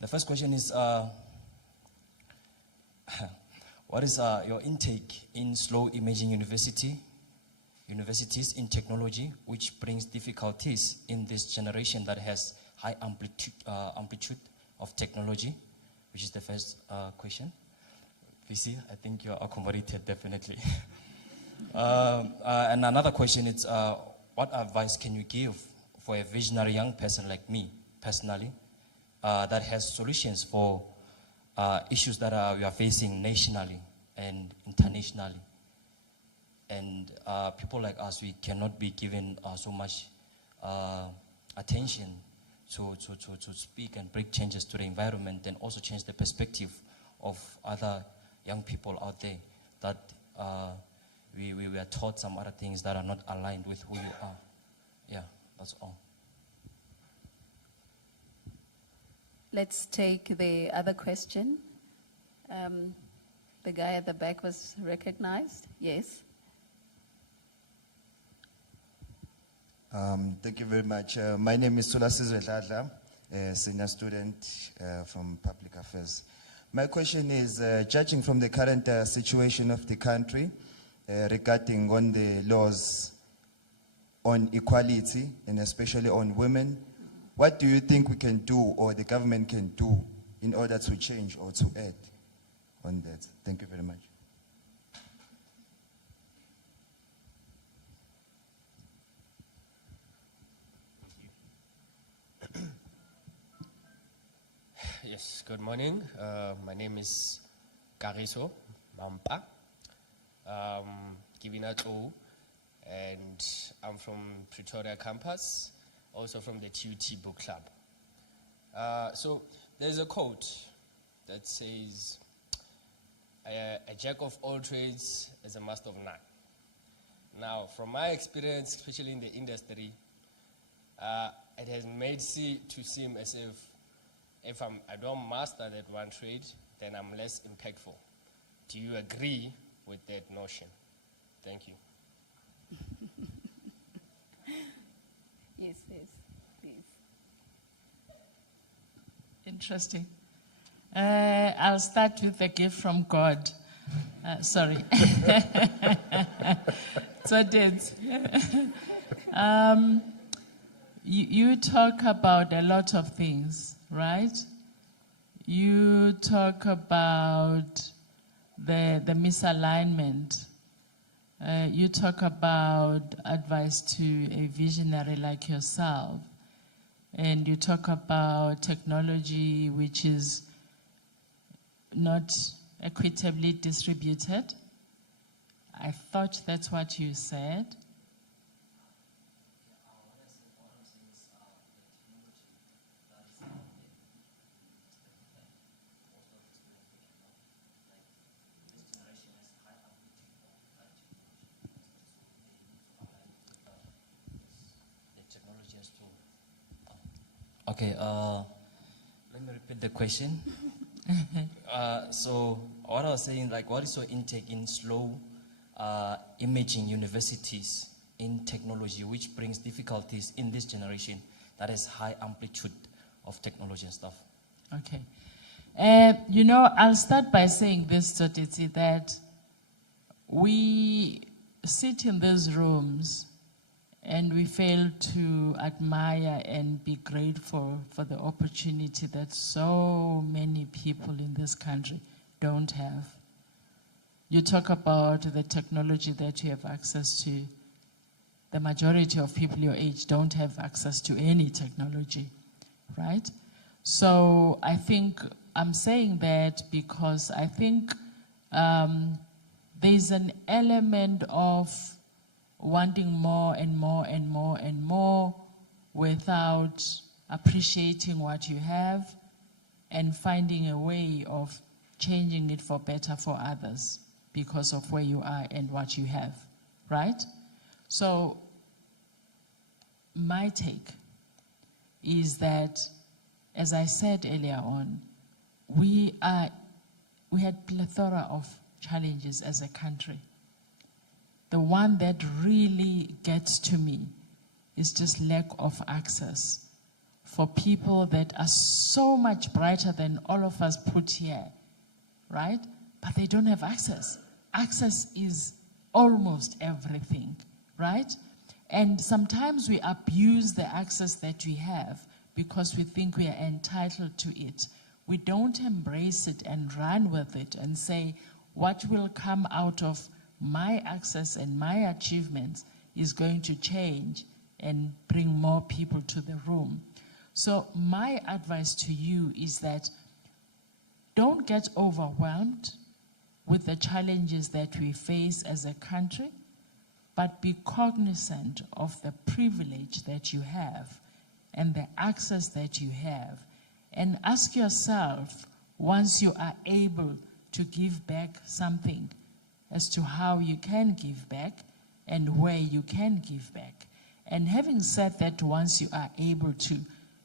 the first question is, what is your intake in slow emerging universities in technology, which brings difficulties in this generation that has high amplitude of technology, which is the first question. VC, I think you are accommodated, definitely. And another question is, what advice can you give for a visionary young person like me, personally, that has solutions for issues that we are facing nationally and internationally? And people like us, we cannot be given so much attention to speak and bring changes to the environment, and also change the perspective of other young people out there, that we were taught some other things that are not aligned with who you are. Yeah, that's all. Let's take the other question. The guy at the back was recognized. Yes. Thank you very much. My name is Solasizwe Dladla, a senior student from Public Affairs. My question is, judging from the current situation of the country regarding on the laws on equality, and especially on women, what do you think we can do, or the government can do, in order to change or to add on that? Thank you very much. Yes, good morning. My name is Kariso Mampa, Gibinato, and I'm from Pretoria campus, also from the TUT book club. So there's a quote that says, a jack of all trades is a master of none. Now, from my experience, especially in the industry, it has made to seem as if I don't master that one trade, then I'm less impactful. Do you agree with that notion? Thank you. Yes, please. Interesting. I'll start with the gift from God. Sorry. So did. You talk about a lot of things, right? You talk about the misalignment. You talk about advice to a visionary like yourself. and you talk about technology which is not equitably distributed. I thought that's what you said. Okay, let me repeat the question. So what I was saying, like, what is your intake in slow imaging universities in technology, which brings difficulties in this generation that has high amplitude of technology and stuff? Okay. You know, I'll start by saying this, Totiti, that we sit in these rooms and we fail to admire and be grateful for the opportunity that so many people in this country don't have. You talk about the technology that you have access to. The majority of people your age don't have access to any technology, right? So I think I'm saying that because I think there's an element of wanting more and more and more and more without appreciating what you have and finding a way of changing it for better for others because of where you are and what you have, right? So my take is that, as I said earlier on, we had plethora of challenges as a country. The one that really gets to me is just lack of access for people that are so much brighter than all of us put here, right? But they don't have access. Access is almost everything, right? And sometimes we abuse the access that we have because we think we are entitled to it. We don't embrace it and run with it and say, what will come out of my access and my achievements is going to change and bring more people to the room. So my advice to you is that don't get overwhelmed with the challenges that we face as a country, but be cognizant of the privilege that you have and the access that you have. And ask yourself, once you are able to give back something, as to how you can give back and where you can give back. And having said that, once you are able to,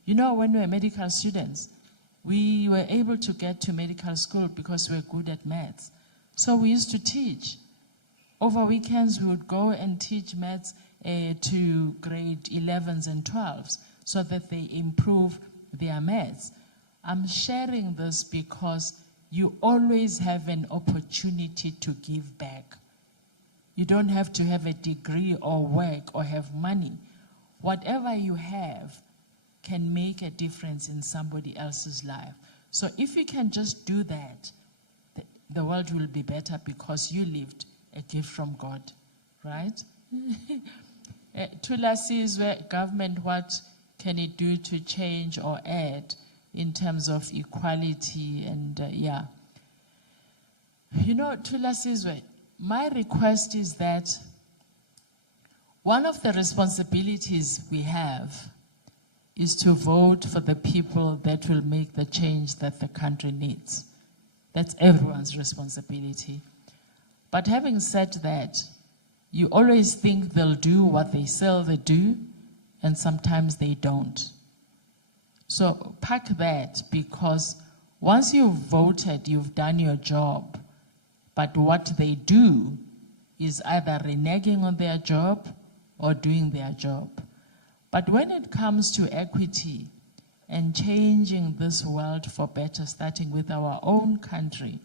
you know, when we were medical students, we were able to get to medical school because we were good at maths. So we used to teach. Over weekends, we would go and teach maths to grade 11s and 12s so that they improve their maths. I'm sharing this because you always have an opportunity to give back. You don't have to have a degree or work or have money. Whatever you have can make a difference in somebody else's life. So if you can just do that, the world will be better because you lived a gift from God, right? Tula says, government, what can it do to change or add in terms of equality and yeah. You know, Tula says, my request is that one of the responsibilities we have is to vote for the people that will make the change that the country needs. That's everyone's responsibility. But having said that, you always think they'll do what they say they do, and sometimes they don't. So pack that, because once you've voted, you've done your job. But what they do is either reneging on their job or doing their job. But when it comes to equity and changing this world for better, starting with our own country,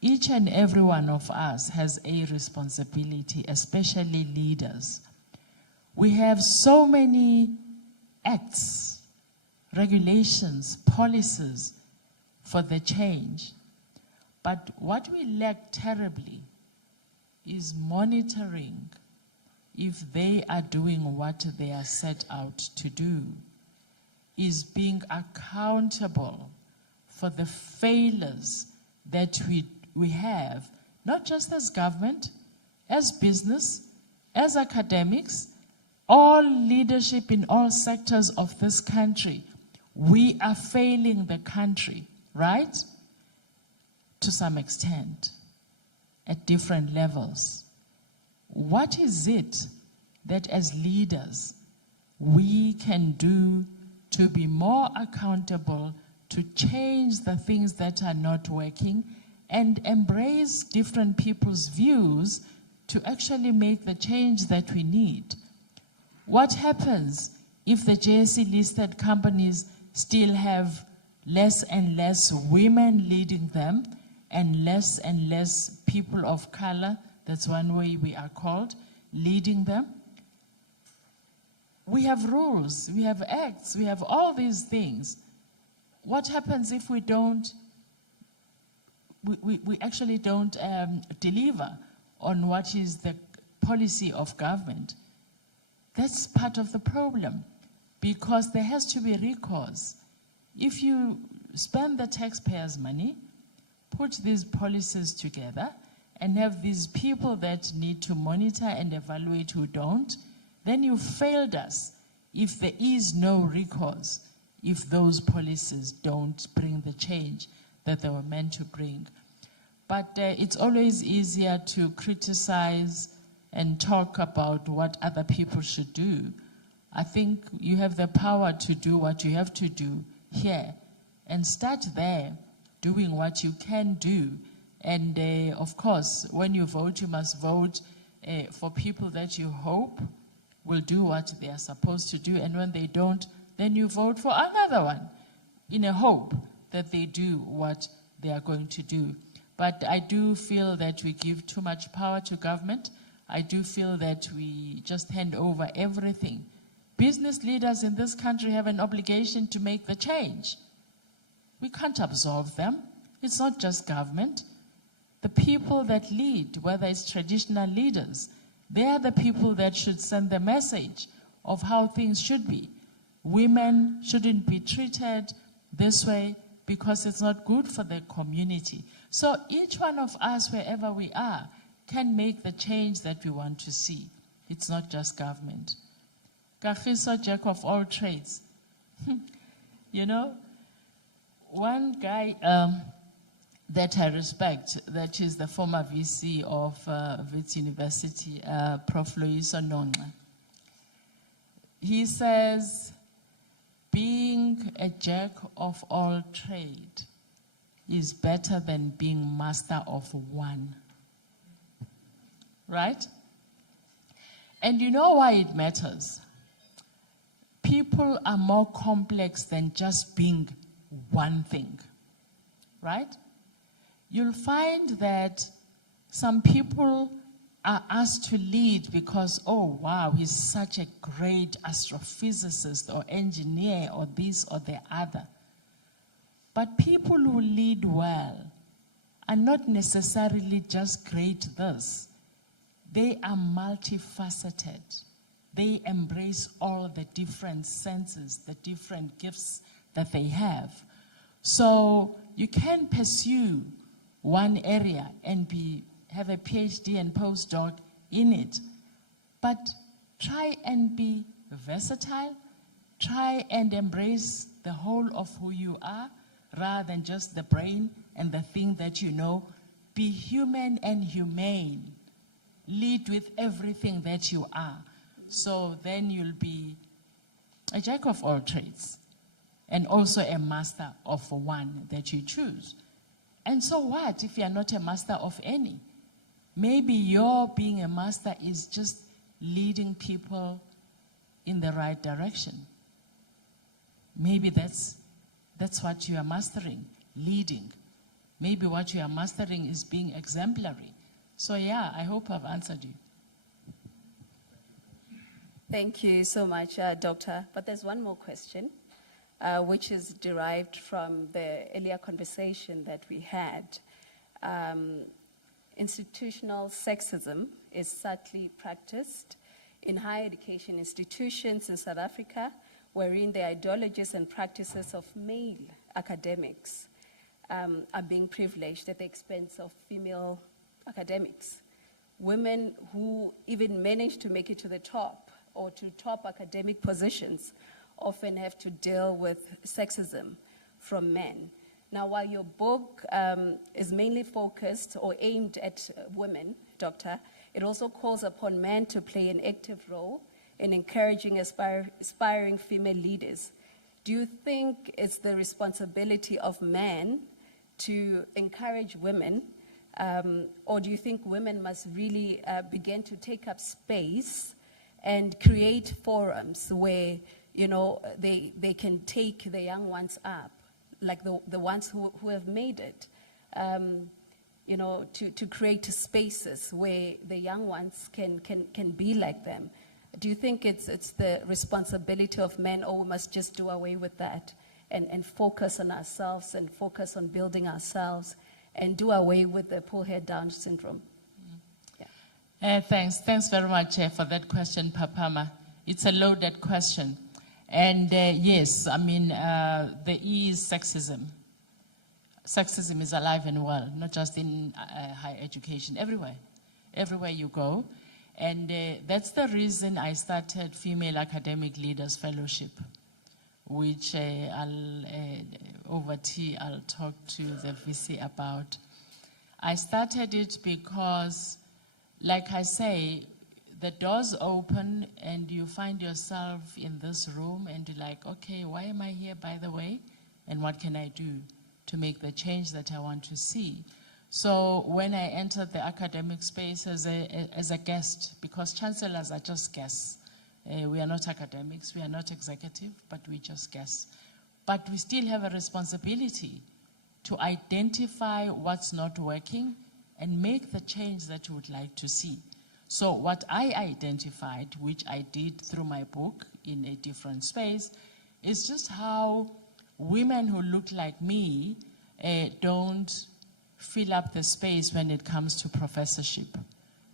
each and every one of us has a responsibility, especially leaders. We have so many acts, regulations, policies for the change. But what we lack terribly is monitoring if they are doing what they are set out to do. is being accountable for the failures that we have, not just as government, as business, as academics, all leadership in all sectors of this country. We are failing the country, right? To some extent, at different levels. What is it that as leaders we can do to be more accountable, to change the things that are not working, and embrace different people's views to actually make the change that we need? What happens if the JSE listed companies still have less and less women leading them and less people of color, that's one way we are called, leading them? We have rules, we have acts, we have all these things. What happens if we don't, we actually don't deliver on what is the policy of government? That's part of the problem, because there has to be recourse. If you spend the taxpayers' money, put these policies together, and have these people that need to monitor and evaluate who don't, then you failed us if there is no recourse, if those policies don't bring the change that they were meant to bring. But it's always easier to criticize and talk about what other people should do. I think you have the power to do what you have to do here, and start there, doing what you can do. And of course, when you vote, you must vote for people that you hope will do what they are supposed to do. And when they don't, then you vote for another one in a hope that they do what they are going to do. But I do feel that we give too much power to government. I do feel that we just hand over everything. Business leaders in this country have an obligation to make the change. We can't absolve them. It's not just government. The people that lead, whether it's traditional leaders, they are the people that should send the message of how things should be. Women shouldn't be treated this way because it's not good for the community. So each one of us, wherever we are, can make the change that we want to see. It's not just government. Kagiso, jack of all trades. You know, one guy that I respect, that is the former VC of Wits University, Prof. Loyiso Nonxa. He says, being a jack of all trade is better than being master of one. Right? And you know why it matters? People are more complex than just being one thing. Right? You'll find that some people are asked to lead because, oh wow, he's such a great astrophysicist or engineer or this or the other. But people who lead well are not necessarily just great this. They are multifaceted. They embrace all the different senses, the different gifts that they have. So you can pursue one area and have a PhD and postdoc in it, but try and be versatile, try and embrace the whole of who you are rather than just the brain and the thing that you know. Be human and humane. Lead with everything that you are. So then you'll be a jack of all trades and also a master of one that you choose. And so what if you're not a master of any? Maybe your being a master is just leading people in the right direction. Maybe that's what you are mastering, leading. Maybe what you are mastering is being exemplary. So yeah, I hope I've answered you. Thank you so much, Doctor. But there's one more question, which is derived from the earlier conversation that we had. Institutional sexism is subtly practiced in higher education institutions in South Africa, wherein the ideologies and practices of male academics are being privileged at the expense of female academics. Women who even manage to make it to the top or to top academic positions often have to deal with sexism from men. Now, while your book is mainly focused or aimed at women, Doctor, it also calls upon men to play an active role in encouraging aspiring female leaders. Do you think it's the responsibility of men to encourage women, or do you think women must really begin to take up space and create forums where, you know, they can take the young ones up, like the ones who have made it, you know, to create spaces where the young ones can be like them? Do you think it's the responsibility of men, or we must just do away with that and focus on ourselves and focus on building ourselves and do away with the pull head down syndrome? Yeah. Thanks very much for that question, Papama. It's a loaded question. And yes, I mean, there is sexism. Sexism is alive and well, not just in higher education, everywhere you go. And that's the reason I started Female Academic Leaders Fellowship, which over tea I'll talk to the VC about. I started it because, like I say, the doors open and you find yourself in this room and you're like, okay, why am I here, by the way? And what can I do to make the change that I want to see? So when I entered the academic space as a guest, because chancellors are just guests. We are not academics, we are not executive, but we just guests. But we still have a responsibility to identify what's not working and make the change that we would like to see. So what I identified, which I did through my book in a different space, is just how women who look like me don't fill up the space when it comes to professorship.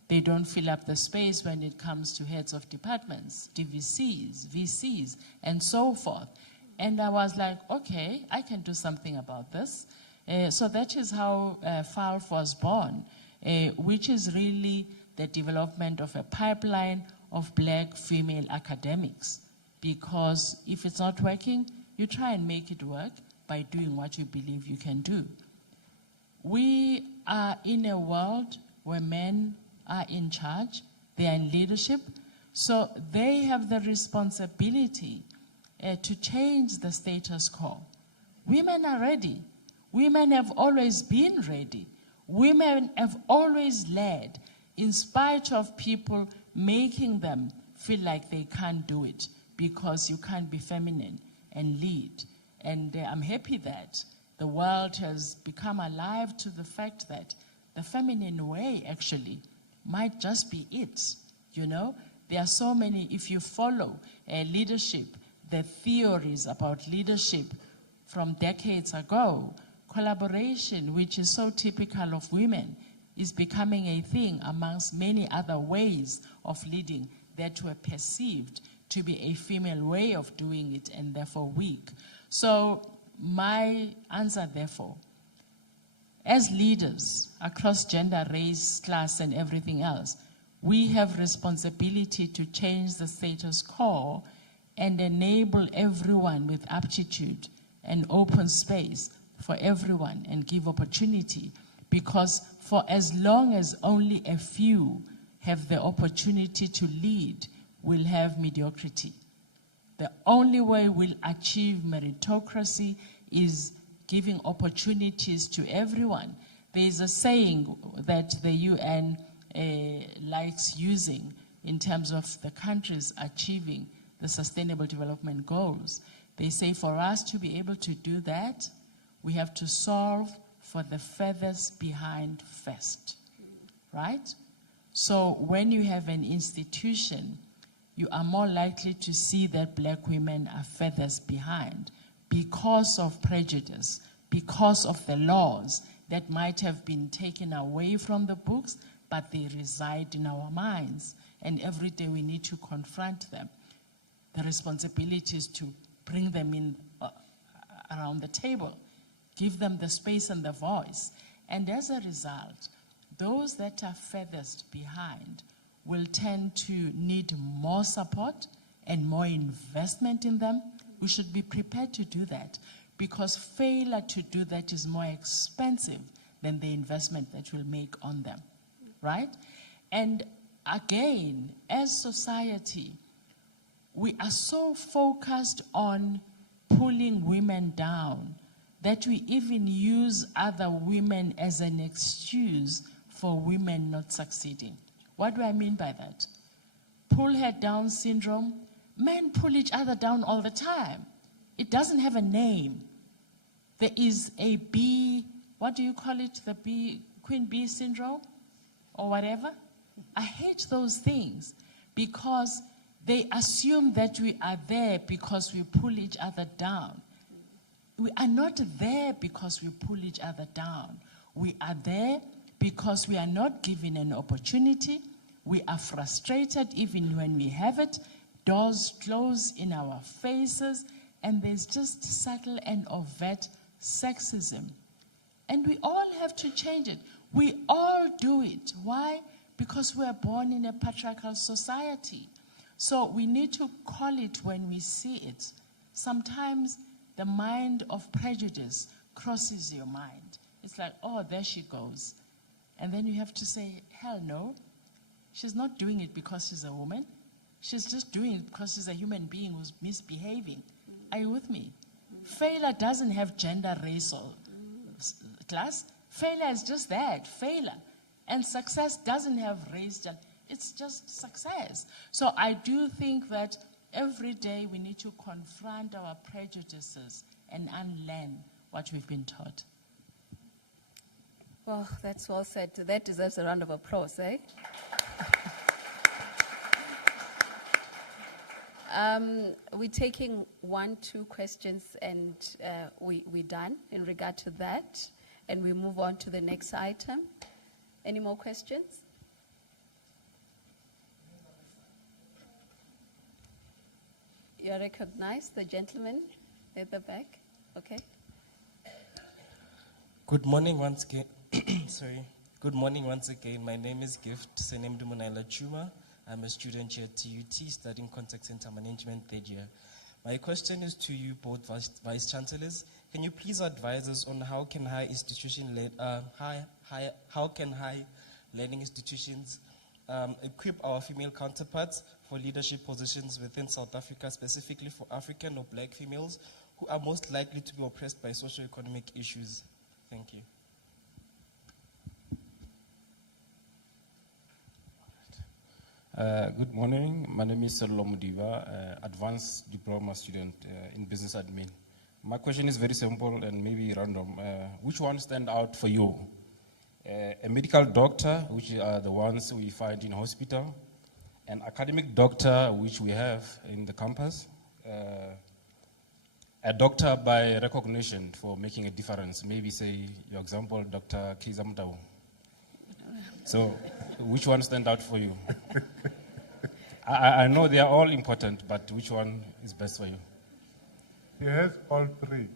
They don't fill up the space when it comes to heads of departments, DVCs, VCs, and so forth. And I was like, okay, I can do something about this. So that is how FALF was born, which is really the development of a pipeline of black female academics. Because if it's not working, you try and make it work by doing what you believe you can do. We are in a world where men are in charge, they are in leadership, so they have the responsibility to change the status quo. Women are ready. Women have always been ready. Women have always led, in spite of people making them feel like they can't do it because you can't be feminine and lead. And I'm happy that the world has become alive to the fact that the feminine way actually might just be it, you know? There are so many, if you follow leadership, the theories about leadership from decades ago, collaboration, which is so typical of women, is becoming a thing amongst many other ways of leading that were perceived to be a female way of doing it and therefore weak. So my answer, therefore, as leaders across gender, race, class, and everything else, we have responsibility to change the status quo and enable everyone with aptitude and open space for everyone and give opportunity. Because for as long as only a few have the opportunity to lead, we'll have mediocrity. The only way we'll achieve meritocracy is giving opportunities to everyone. There is a saying that the UN likes using in terms of the countries achieving the Sustainable Development Goals. They say for us to be able to do that, we have to solve for the furthest behind first, right? So when you have an institution, you are more likely to see that black women are furthest behind because of prejudice, because of the laws that might have been taken away from the books, but they reside in our minds, and every day we need to confront them. the responsibility is to bring them in around the table, give them the space and the voice. And as a result, those that are furthest behind will tend to need more support and more investment in them. We should be prepared to do that, because failure to do that is more expensive than the investment that we'll make on them, right? And again, as society, we are so focused on pulling women down that we even use other women as an excuse for women not succeeding. What do I mean by that? Pull her down syndrome. Men pull each other down all the time. It doesn't have a name. There is a bee, what do you call it? The bee, queen bee syndrome or whatever. I hate those things because they assume that we are there because we pull each other down. We are not there because we pull each other down. We are there because we are not given an opportunity. We are frustrated even when we have it. Doors close in our faces, and there's just subtle and overt sexism. And we all have to change it. We all do it. Why? Because we are born in a patriarchal society. So we need to call it when we see it. Sometimes the mind of prejudice crosses your mind. It's like, oh, there she goes. And then you have to say, hell no. She's not doing it because she's a woman. She's just doing it because she's a human being who's misbehaving. Are you with me? Failure doesn't have gender, race, or class. Failure is just that, failure. And success doesn't have race, gender. It's just success. So I do think that every day we need to confront our prejudices and unlearn what we've been taught. Well, that's well said. That deserves a round of applause, eh? We're taking 1-2 questions, and we're done in regard to that, and we move on to the next item. Any more questions? You are recognized, the gentleman at the back. Okay. Good morning once again. Sorry. Good morning once again. My name is Gift Senem Dumunaila Chuma. I'm a student here at TUT studying Contact Center Management third year. My question is to you both Vice Chancellors. Can you please advise us on how can high learning institutions equip our female counterparts for leadership positions within South Africa, specifically for African or black females who are most likely to be oppressed by socio-economic issues? Thank you. Good morning. My name is Solo Mudiva, advanced diploma student in business admin. My question is very simple and maybe random. Which one stand out for you? A medical doctor, which are the ones we find in hospital, an academic doctor, which we have in the campus, a doctor by recognition for making a difference. Maybe say, your example, Dr. Kizamtau. So, which one stand out for you? I know they are all important, but which one is best for you? He has all three.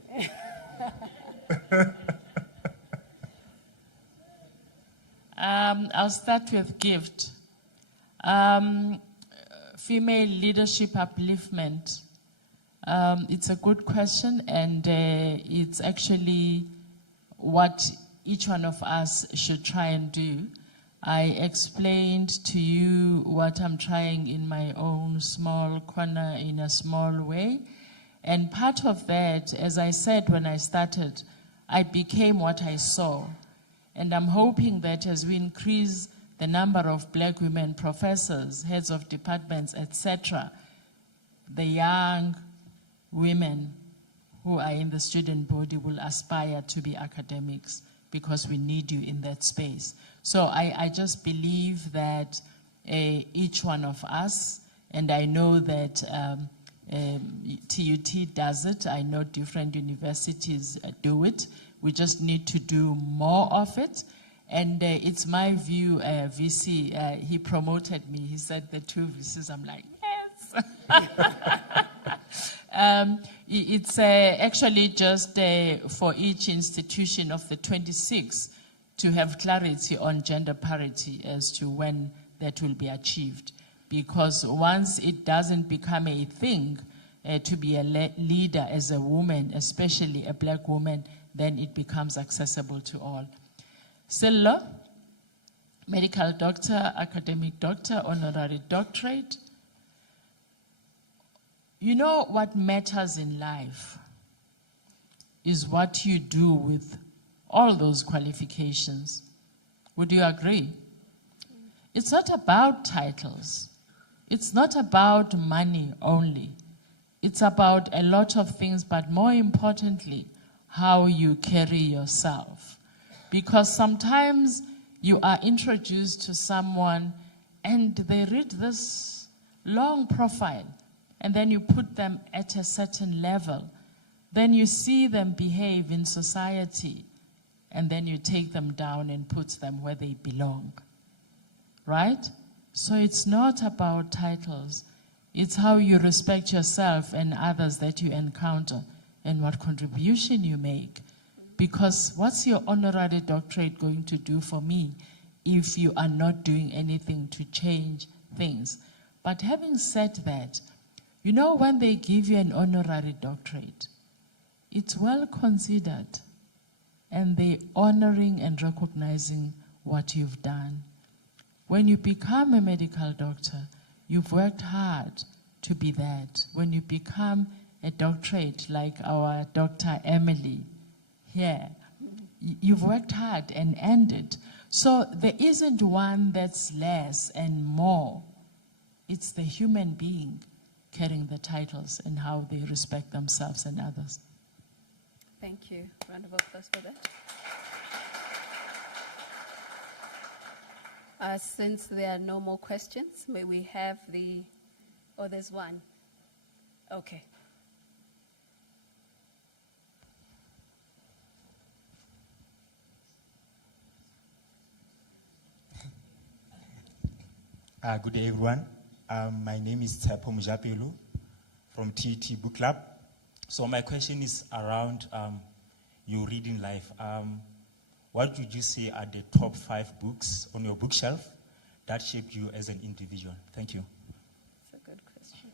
I'll start with Gift. Female leadership upliftment. It's a good question, and it's actually what each one of us should try and do. I explained to you what I'm trying in my own small corner in a small way. And part of that, as I said when I started, I became what I saw. And I'm hoping that as we increase the number of black women professors, heads of departments, etc., the young women who are in the student body will aspire to be academics, because we need you in that space. So I just believe that each one of us, and I know that TUT does it, I know different universities do it, we just need to do more of it. And it's my view, VC, he promoted me, he said the 2 VCs, I'm like, yes. thanks. It's actually just for each institution of the 26 to have clarity on gender parity as to when that will be achieved. Because once it doesn't become a thing to be a leader as a woman, especially a black woman, then it becomes accessible to all. Sello, medical doctor, academic doctor, honorary doctorate. You know what matters in life is what you do with all those qualifications. Would you agree? It's not about titles. It's not about money only. It's about a lot of things, but more importantly, how you carry yourself. Because sometimes you are introduced to someone and they read this long profile, and then you put them at a certain level. Then you see them behave in society, and then you take them down and put them where they belong. Right? So it's not about titles. It's how you respect yourself and others that you encounter and what contribution you make. Because what's your honorary doctorate going to do for me if you are not doing anything to change things? But having said that, you know, when they give you an honorary doctorate, it's well considered, and they're honoring and recognizing what you've done. When you become a medical doctor, you've worked hard to be that. When you become a doctorate, like our Dr. Emily here, you've worked hard and earned it. So there isn't one that's less and more. It's the human being carrying the titles and how they respect themselves and others. Thank you. Round of applause for that. Since there are no more questions, may we have the, oh, there's one. Okay. Good day, everyone. My name is Tsepo Mujapelu from TUT Book Club. So my question is around your reading life. What would you say are the top 5 books on your bookshelf that shaped you as an individual? Thank you. That's a good question.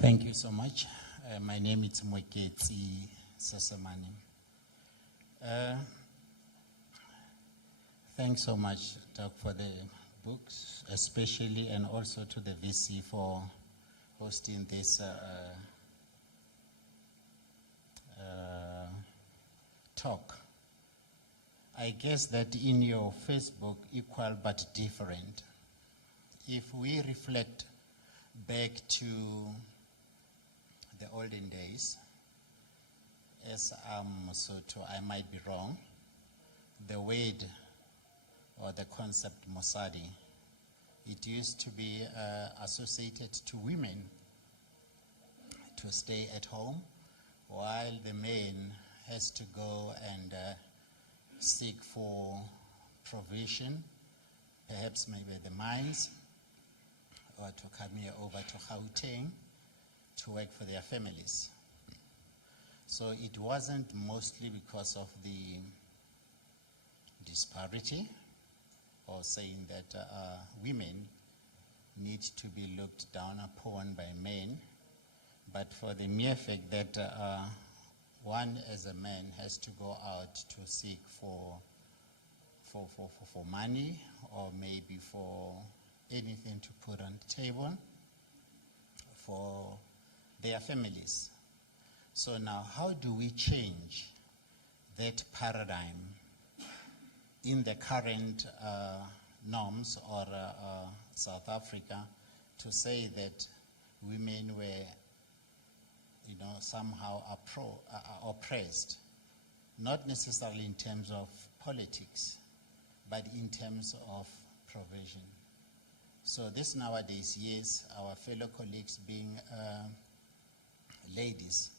Thank you so much. My name is Mweketsi Sasamani. Thanks so much, Doc, for the books, especially, and also to the VC for hosting this talk. I guess that in your Facebook, Equal but Different, if we reflect back to the olden days, as Mosotho, I might be wrong, the word or the concept Mosadi, it used to be associated to women to stay at home while the man has to go and seek for provision, perhaps maybe the mines, or to come here over to Gauteng to work for their families. So it wasn't mostly because of the disparity or saying that women need to be looked down upon by men, but for the mere fact that one as a man has to go out to seek for money or maybe for anything to put on the table for their families. So now, how do we change that paradigm in the current norms or South Africa to say that women were, somehow oppressed, not necessarily in terms of politics, but in terms of provision. So this nowadays, yes, our fellow colleagues being ladies,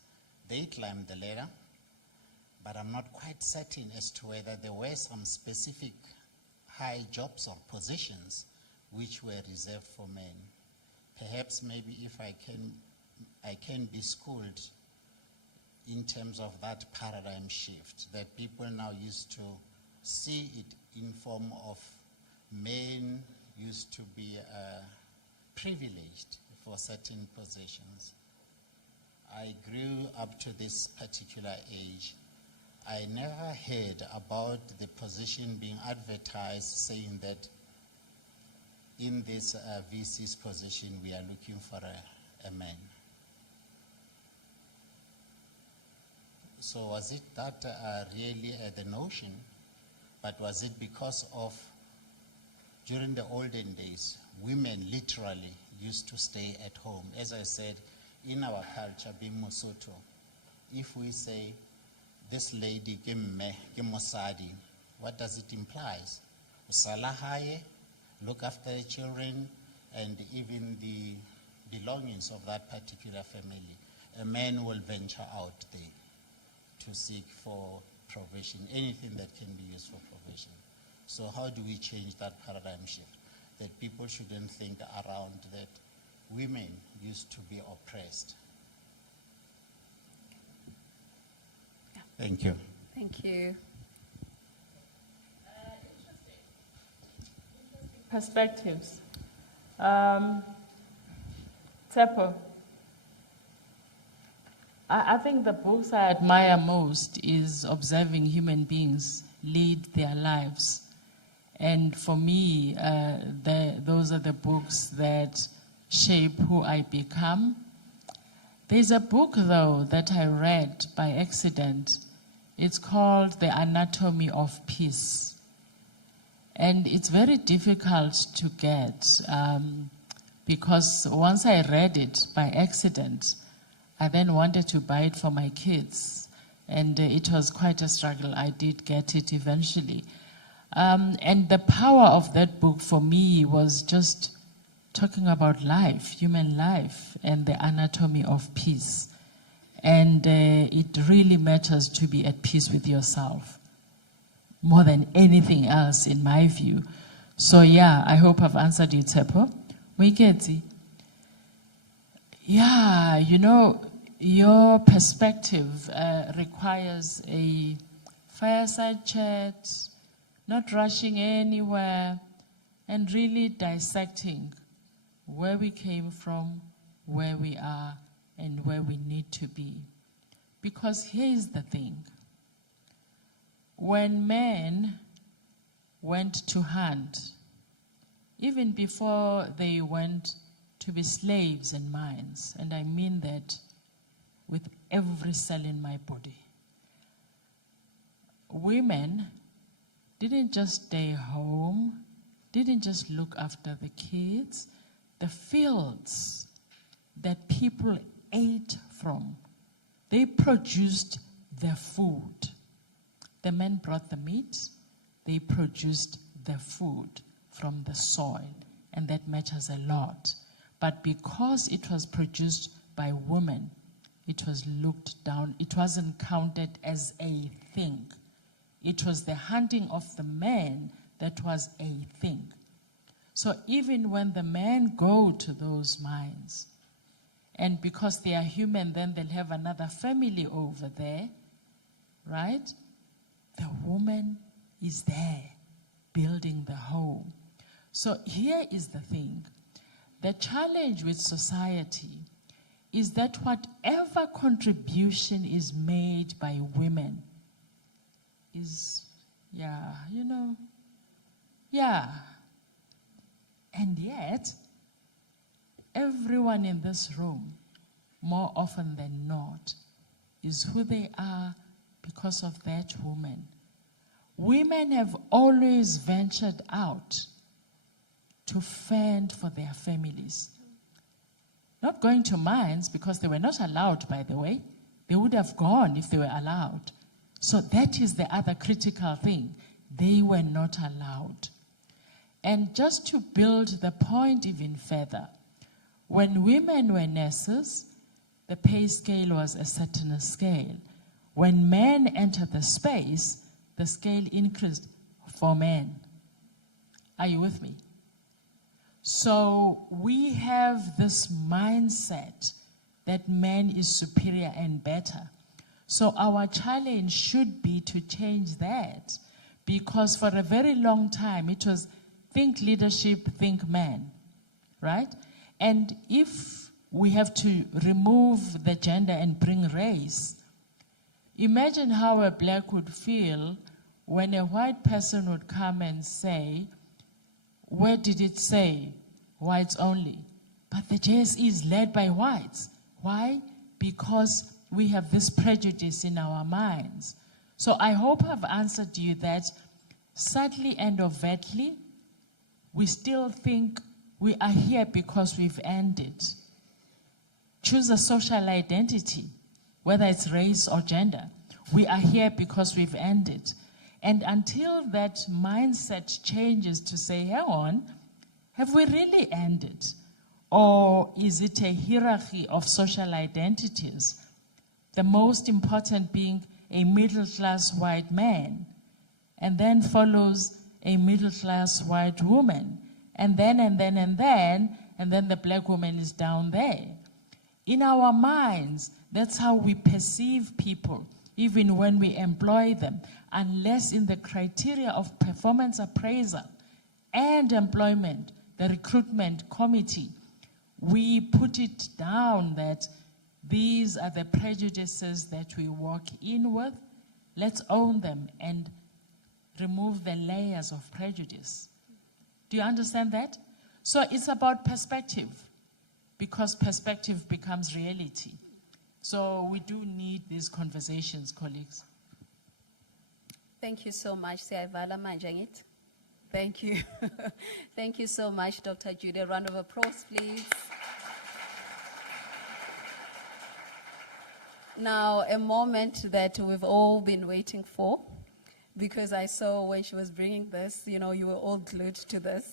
they climb the ladder, but I'm not quite certain as to whether there were some specific high jobs or positions which were reserved for men. Perhaps maybe if I can be schooled in terms of that paradigm shift, that people now used to see it in form of men used to be privileged for certain positions. I grew up to this particular age. I never heard about the position being advertised saying that in this VC's position we are looking for a man. So was it that really the notion, but was it because of, during the olden days, women literally used to stay at home? As I said, in our culture, being Mosotho, if we say, this lady ke mosadi, what does it imply? Usalahaye, look after the children, and even the belongings of that particular family. A man will venture out there to seek for provision, anything that can be used for provision. So how do we change that paradigm shift? That people shouldn't think around that women used to be oppressed. Yeah. Thank you. Thank you. Perspectives. Tsepo, I think the books I admire most is observing human beings lead their lives. And for me, those are the books that shape who I become. There's a book, though, that I read by accident. It's called The Anatomy of Peace. And it's very difficult to get because once I read it by accident, I then wanted to buy it for my kids. And it was quite a struggle. I did get it eventually. And the power of that book for me was just talking about life, human life, and the anatomy of peace. And it really matters to be at peace with yourself, more than anything else, in my view. So yeah, I hope I've answered you, Tsepo. Wiketi. Yeah, you know, your perspective requires a fireside chat, not rushing anywhere, and really dissecting where we came from, where we are, and where we need to be. Because here's the thing. When men went to hunt, even before they went to be slaves in mines, and I mean that with every cell in my body, women didn't just stay home, didn't just look after the kids. The fields that people ate from, they produced their food. The men brought the meat, they produced their food from the soil, and that matters a lot. But because it was produced by women, it was looked down, it wasn't counted as a thing. It was the hunting of the men that was a thing. So even when the men go to those mines, and because they are human, then they'll have another family over there, right? The woman is there building the home. So here is the thing. The challenge with society is that whatever contribution is made by women is, and yet, everyone in this room, more often than not, is who they are because of that woman. Women have always ventured out to fend for their families. Not going to mines because they were not allowed, by the way. They would have gone if they were allowed. So that is the other critical thing. They were not allowed. And just to build the point even further, when women were nurses, the pay scale was a certain scale. when men entered the space, the scale increased for men. Are you with me? So we have this mindset that man is superior and better. So our challenge should be to change that, because for a very long time it was think leadership, think man, right? And if we have to remove the gender and bring race, imagine how a black would feel when a white person would come and say, where did it say whites only? But the JSE is led by whites. Why? Because we have this prejudice in our minds. So I hope I've answered you that sadly and overtly, we still think we are here because we've earned it. Choose a social identity, whether it's race or gender. We are here because we've earned it. And until that mindset changes to say, hang on, have we really earned it? Or is it a hierarchy of social identities? The most important being a middle-class white man, and then follows a middle-class white woman, and then the black woman is down there. In our minds, that's how we perceive people, even when we employ them, unless in the criteria of performance appraisal and employment, the recruitment committee, we put it down that these are the prejudices that we walk in with. Let's own them and remove the layers of prejudice. Do you understand that? So it's about perspective, because perspective becomes reality. So we do need these conversations, colleagues. Thank you so much, Siyayivala Manjangit. Thank you. Thank you so much, Dr. Judy. A round of applause, please. Now, a moment that we've all been waiting for, because I saw when she was bringing this, you know, you were all glued to this.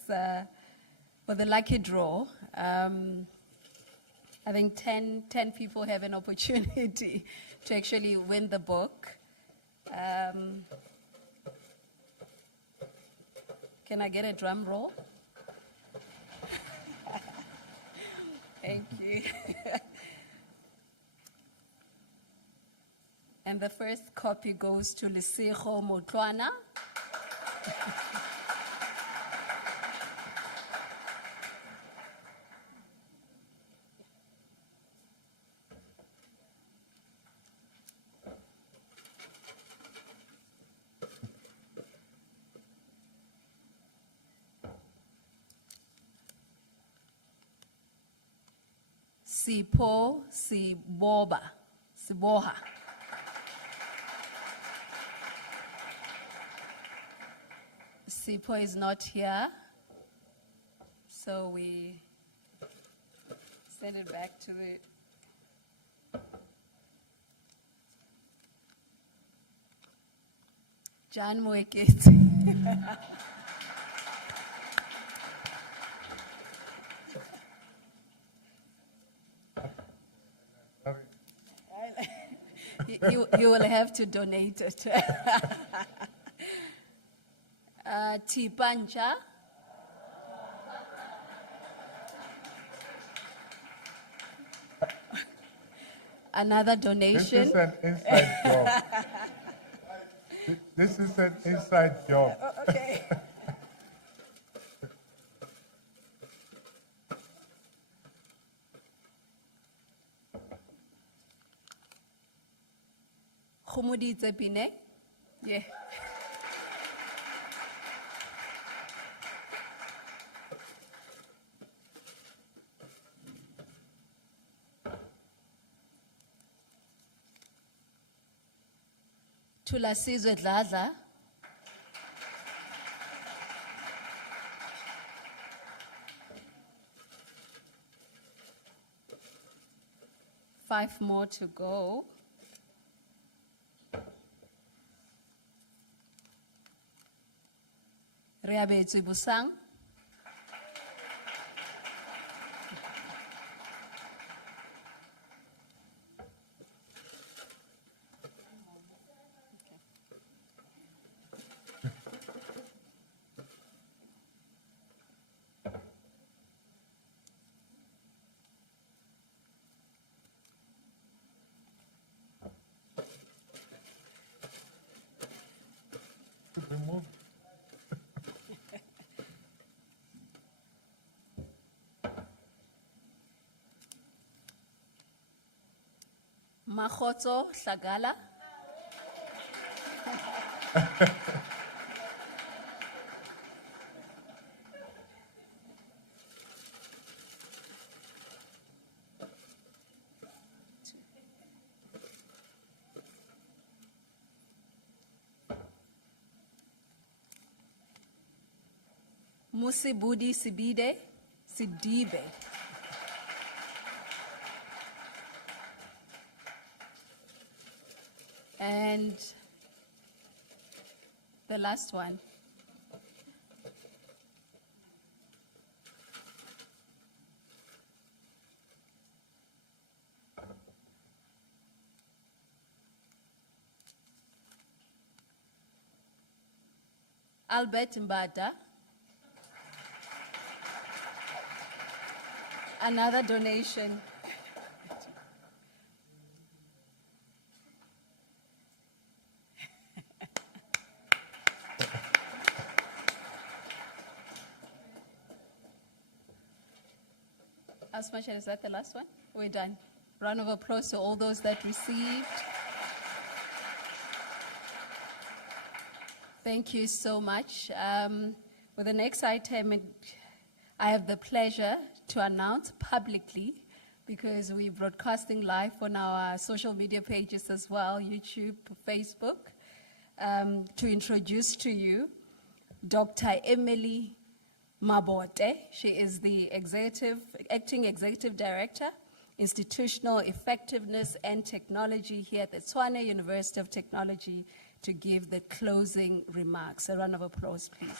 For the lucky draw, I think 10 people have an opportunity to actually win the book. Can I get a drum roll? Thank you. And the first copy goes to Lesego Motlwana. Sipho Siboha. Sipho is not here, so we send it back to the John Mwekezi. You will have to donate it. Tipanja. Another donation. This is an inside job. This is an inside job. Okay. Khumudi Tsepine. Yeah. Thulasizwe Dladla. Five more to go. Reabetsu Busang. remove. Makhotso Hlagala. Musibudi Sidibe. And the last one. Albert Mbada. Another donation. As much as that the last one? We're done. Round of applause to all those that received. Thank you so much. With the next item, I have the pleasure to announce publicly, because we're broadcasting live on our social media pages as well, YouTube, Facebook, to introduce to you Dr. Emily Mabote. She is the acting executive director, institutional effectiveness and technology here at the Tshwane University of Technology, to give the closing remarks. A round of applause, please.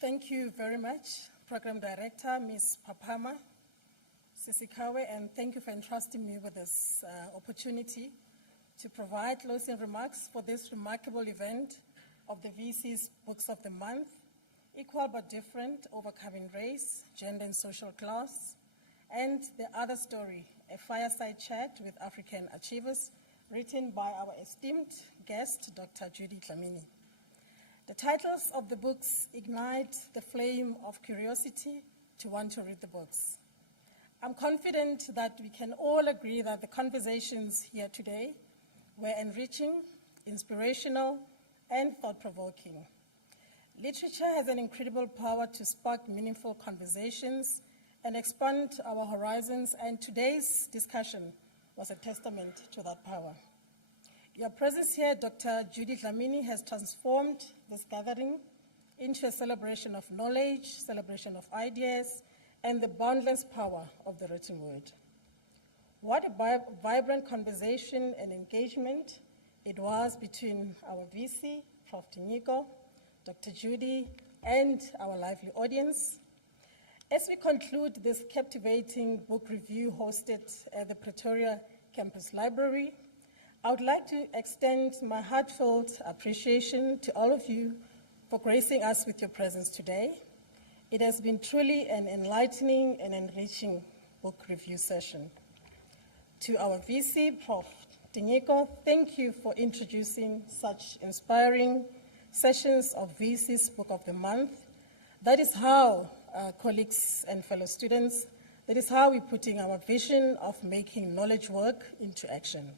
Thank you very much, Program Director, Ms. Papama Sisikawe, and thank you for entrusting me with this opportunity to provide closing remarks for this remarkable event of the VC's Books of the Month, Equal but Different, Overcoming Race, Gender and Social Class, and The Other Story, a fireside chat with African achievers, written by our esteemed guest, Dr. Judy Dlamini. The titles of the books ignite the flame of curiosity to want to read the books. I'm confident that we can all agree that the conversations here today were enriching, inspirational, and thought-provoking. Literature has an incredible power to spark meaningful conversations and expand our horizons, and today's discussion was a testament to that power. Your presence here, Dr. Judy Dlamini, has transformed this gathering into a celebration of knowledge, celebration of ideas, and the boundless power of the written word. What a vibrant conversation and engagement it was between our VC, Prof. Tinyiko, Dr. Judy, and our lively audience. As we conclude this captivating book review hosted at the Pretoria Campus Library, I would like to extend my heartfelt appreciation to all of you for gracing us with your presence today. It has been truly an enlightening and enriching book review session. To our VC, Prof. Tinyiko, thank you for introducing such inspiring sessions of VC's Book of the Month. That is how, colleagues and fellow students, that is how we're putting our vision of making knowledge work into action.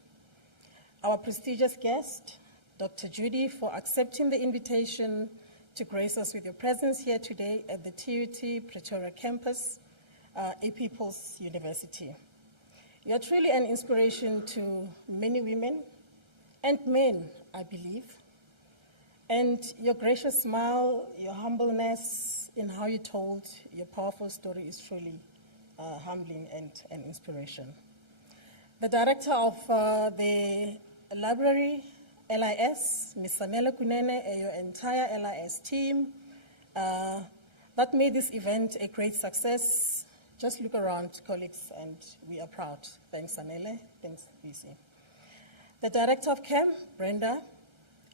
Our prestigious guest, Dr. Judy, for accepting the invitation to grace us with your presence here today at the TUT Pretoria campus, a People's University. You're truly an inspiration to many women and men, I believe. And your gracious smile, your humbleness in how you told your powerful story is truly humbling and an inspiration. The director of the library, LIS, Ms. Sanela Kunene, and your entire LIS team, that made this event a great success. Just look around, colleagues, and we are proud. Thanks, Sanele. Thanks, VC. The director of CAM, Brenda,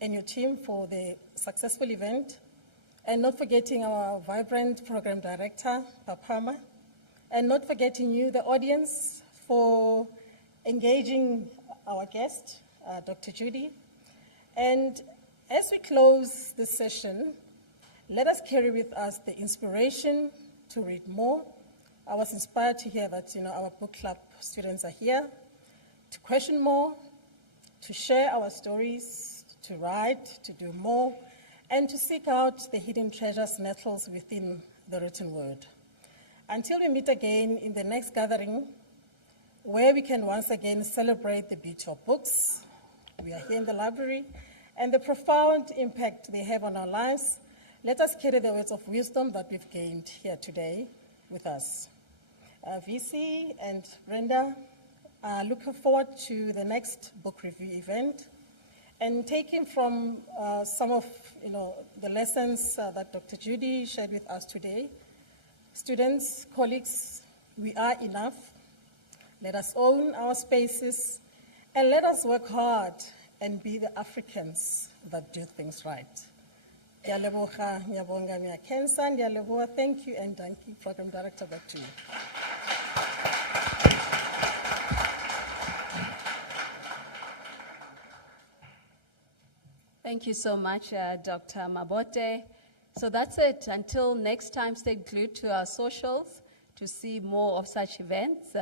and your team for the successful event, and not forgetting our vibrant program director, Papama, and not forgetting you, the audience, for engaging our guest, Dr. Judy. And as we close this session, let us carry with us the inspiration to read more. I was inspired to hear that our book club students are here, to question more, to share our stories, to write, to do more, and to seek out the hidden treasures nettles within the written word. Until we meet again in the next gathering, where we can once again celebrate the beauty of books. We are here in the library, and the profound impact they have on our lives. Let us carry the words of wisdom that we've gained here today with us. VC and Brenda are looking forward to the next book review event, and taking from some of the lessons that Dr. Judy shared with us today. Students, colleagues, we are enough. Let us own our spaces, and let us work hard and be the Africans that do things right. Thank you, and thank you, Program Director, back to you. Thank you so much, Dr. Mabote. So that's it. Until next time, stay glued to our socials to see more of such events,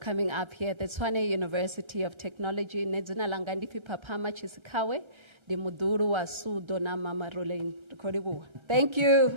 coming up here at the Tshwane University of Technology. Nedzina langandifi Papama Chisikawe, the Muduru wa Sudo na Mama Rolene. Thank you.